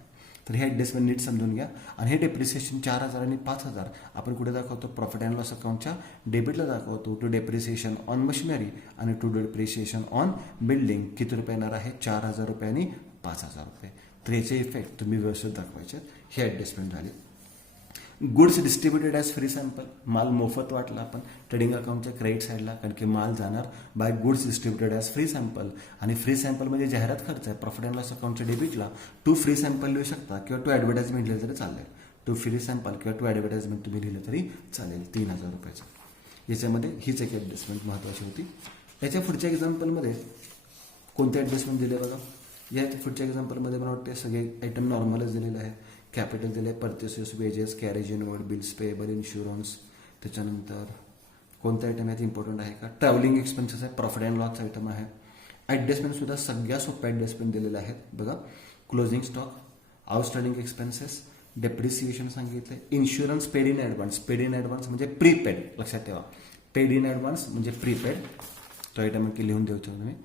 तर हे ॲडजस्टमेंट नीट समजून घ्या. आणि हे डेप्रिसिएशन 4,000 आणि 5,000 आपण कुठे दाखवतो, प्रॉफिट अँड लॉस अकाउंटच्या डेबिटला दाखवतो. टू डेप्रिसिएशन ऑन मशिनरी आणि टू डेप्रिसिएशन ऑन बिल्डिंग किती रुपये येणार आहे, 4,000 रुपये आणि 5,000 रुपये. तर याचे इफेक्ट तुम्ही व्यवस्थित दाखवायचे. हे ॲडजस्टमेंट झाले. Goods distributed as free sample, माल मोफत वाटला आपण ट्रेडिंग अकाउंटच्या क्रेडिट साईडला, कारण की माल जाणार by goods distributed as free sample. आणि फ्री सॅम्पल म्हणजे जाहिरात खर्च आहे. प्रॉफिट अँड लॉस अकाउंटच्या डेबिटला टू फ्री सॅम्पल लिहू शकता किंवा टू ॲडव्हर्टाइजमेंट लिहिलं तरी चालेल. टू फ्री सॅम्पल किंवा टू ॲडव्हर्टाइजमेंट तुम्ही लिहिलं तरी चालेल. 3,000 रुपयाचं. याच्यामध्ये हीच एक ॲडजस्टमेंट महत्त्वाची होती. याच्या पुढच्या एक्झाम्पलमध्ये कोणते ॲडजस्टमेंट दिले बघा. या पुढच्या एक्झाम्पलमध्ये मला वाटते सगळे आयटम नॉर्मलच दिलेले आहेत. कॅपिटल दिले, purchases, wages, carriage inward, bills payable, insurance. त्याच्यानंतर कोणते आयटम आहेत इम्पॉर्टंट आहे का, ट्रॅव्हलिंग एक्सपेन्सेस आहे, प्रॉफिट अँड लॉस आयटम आहे. ॲडजस्टमेंट सुद्धा सगळ्या सोप्या ॲडजस्टमेंट दिलेल्या आहेत बघा. Closing stock, outstanding expenses, depreciation सांगितले, insurance paid in advance. Paid in advance म्हणजे प्रीपेड, लक्षात ठेवा. पेड इन ॲडव्हान्स म्हणजे प्रीपेड. तो आयटम की लिहून देऊचा तुम्ही.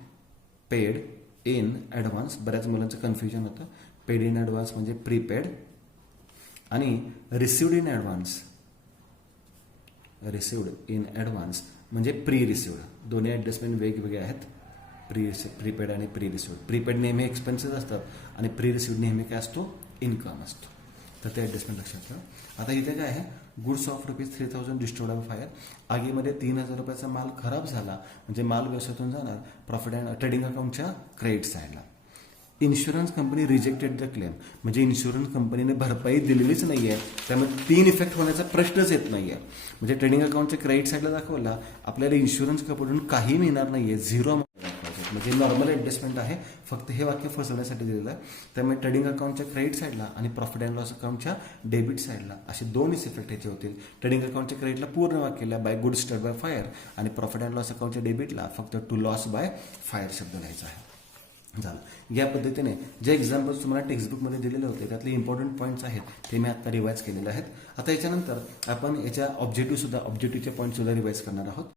पेड इन ॲडव्हान्स, बऱ्याच मुलांचं कन्फ्युजन होतं. पेड इन ॲडव्हान्स म्हणजे प्रीपेड. आणि received in advance, received in advance म्हणजे प्री रिसिव्ड. दोन्ही ॲडजस्टमेंट वेगवेगळे आहेत. प्रीपेड आणि प्री रिसिव्ड. प्रीपेड नेहमी एक्सपेन्सेस असतात आणि प्री रिसिव्ड नेहमी काय असतो, इन्कम असतो. तर ते ॲडजस्टमेंट लक्षात ठेवा. आता इथे काय आहे, goods of ₹3,000 destroyed by fire. आगीमध्ये 3,000 रुपयाचा माल खराब झाला म्हणजे माल व्यवसायातून जाणार प्रॉफिट अँड ट्रेडिंग अकाउंटच्या क्रेडिट साईडला. Insurance company rejected the claim म्हणजे इन्शुरन्स कंपनीने भरपाई दिलेलीच नाही आहे, त्यामुळे 3 इफेक्ट होण्याचा प्रश्नच येत नाही आहे. म्हणजे ट्रेडिंग अकाउंटच्या क्रेडिट साईडला दाखवला आपल्याला इन्शुरन्स कंपनीकडून काही मिळणार नाही आहे, झिरो दाखवायचं. म्हणजे नॉर्मल ॲडजस्टमेंट आहे, फक्त हे वाक्य फसवण्यासाठी दिलेलं आहे. त्यामुळे ट्रेडिंग अकाउंटच्या क्रेडिट साईडला आणि प्रॉफिट अँड लॉस अकाउंटच्या डेबिट साईडला असे 2 इफेक्ट याचे होतील. ट्रेडिंग अकाउंटच्या क्रेडिटला पूर्ण वाक्याला by good start by fire आणि प्रॉफिट अँड लॉस अकाउंटच्या डेबिटला फक्त टू लॉस बाय फायर शब्द लिहायचा आहे. झालं. या पद्धतीने जे एक्झाम्पल्स तुम्हाला टेक्स्टबुकमध्ये दिलेले होते त्यातले इम्पॉर्टंट पॉईंट्स आहेत ते मी आता रिवाईज केलेले आहेत. आता याच्यानंतर आपण याच्या ऑब्जेक्टिव्हचे पॉईंट सुद्धा रिवाईज करणार आहोत.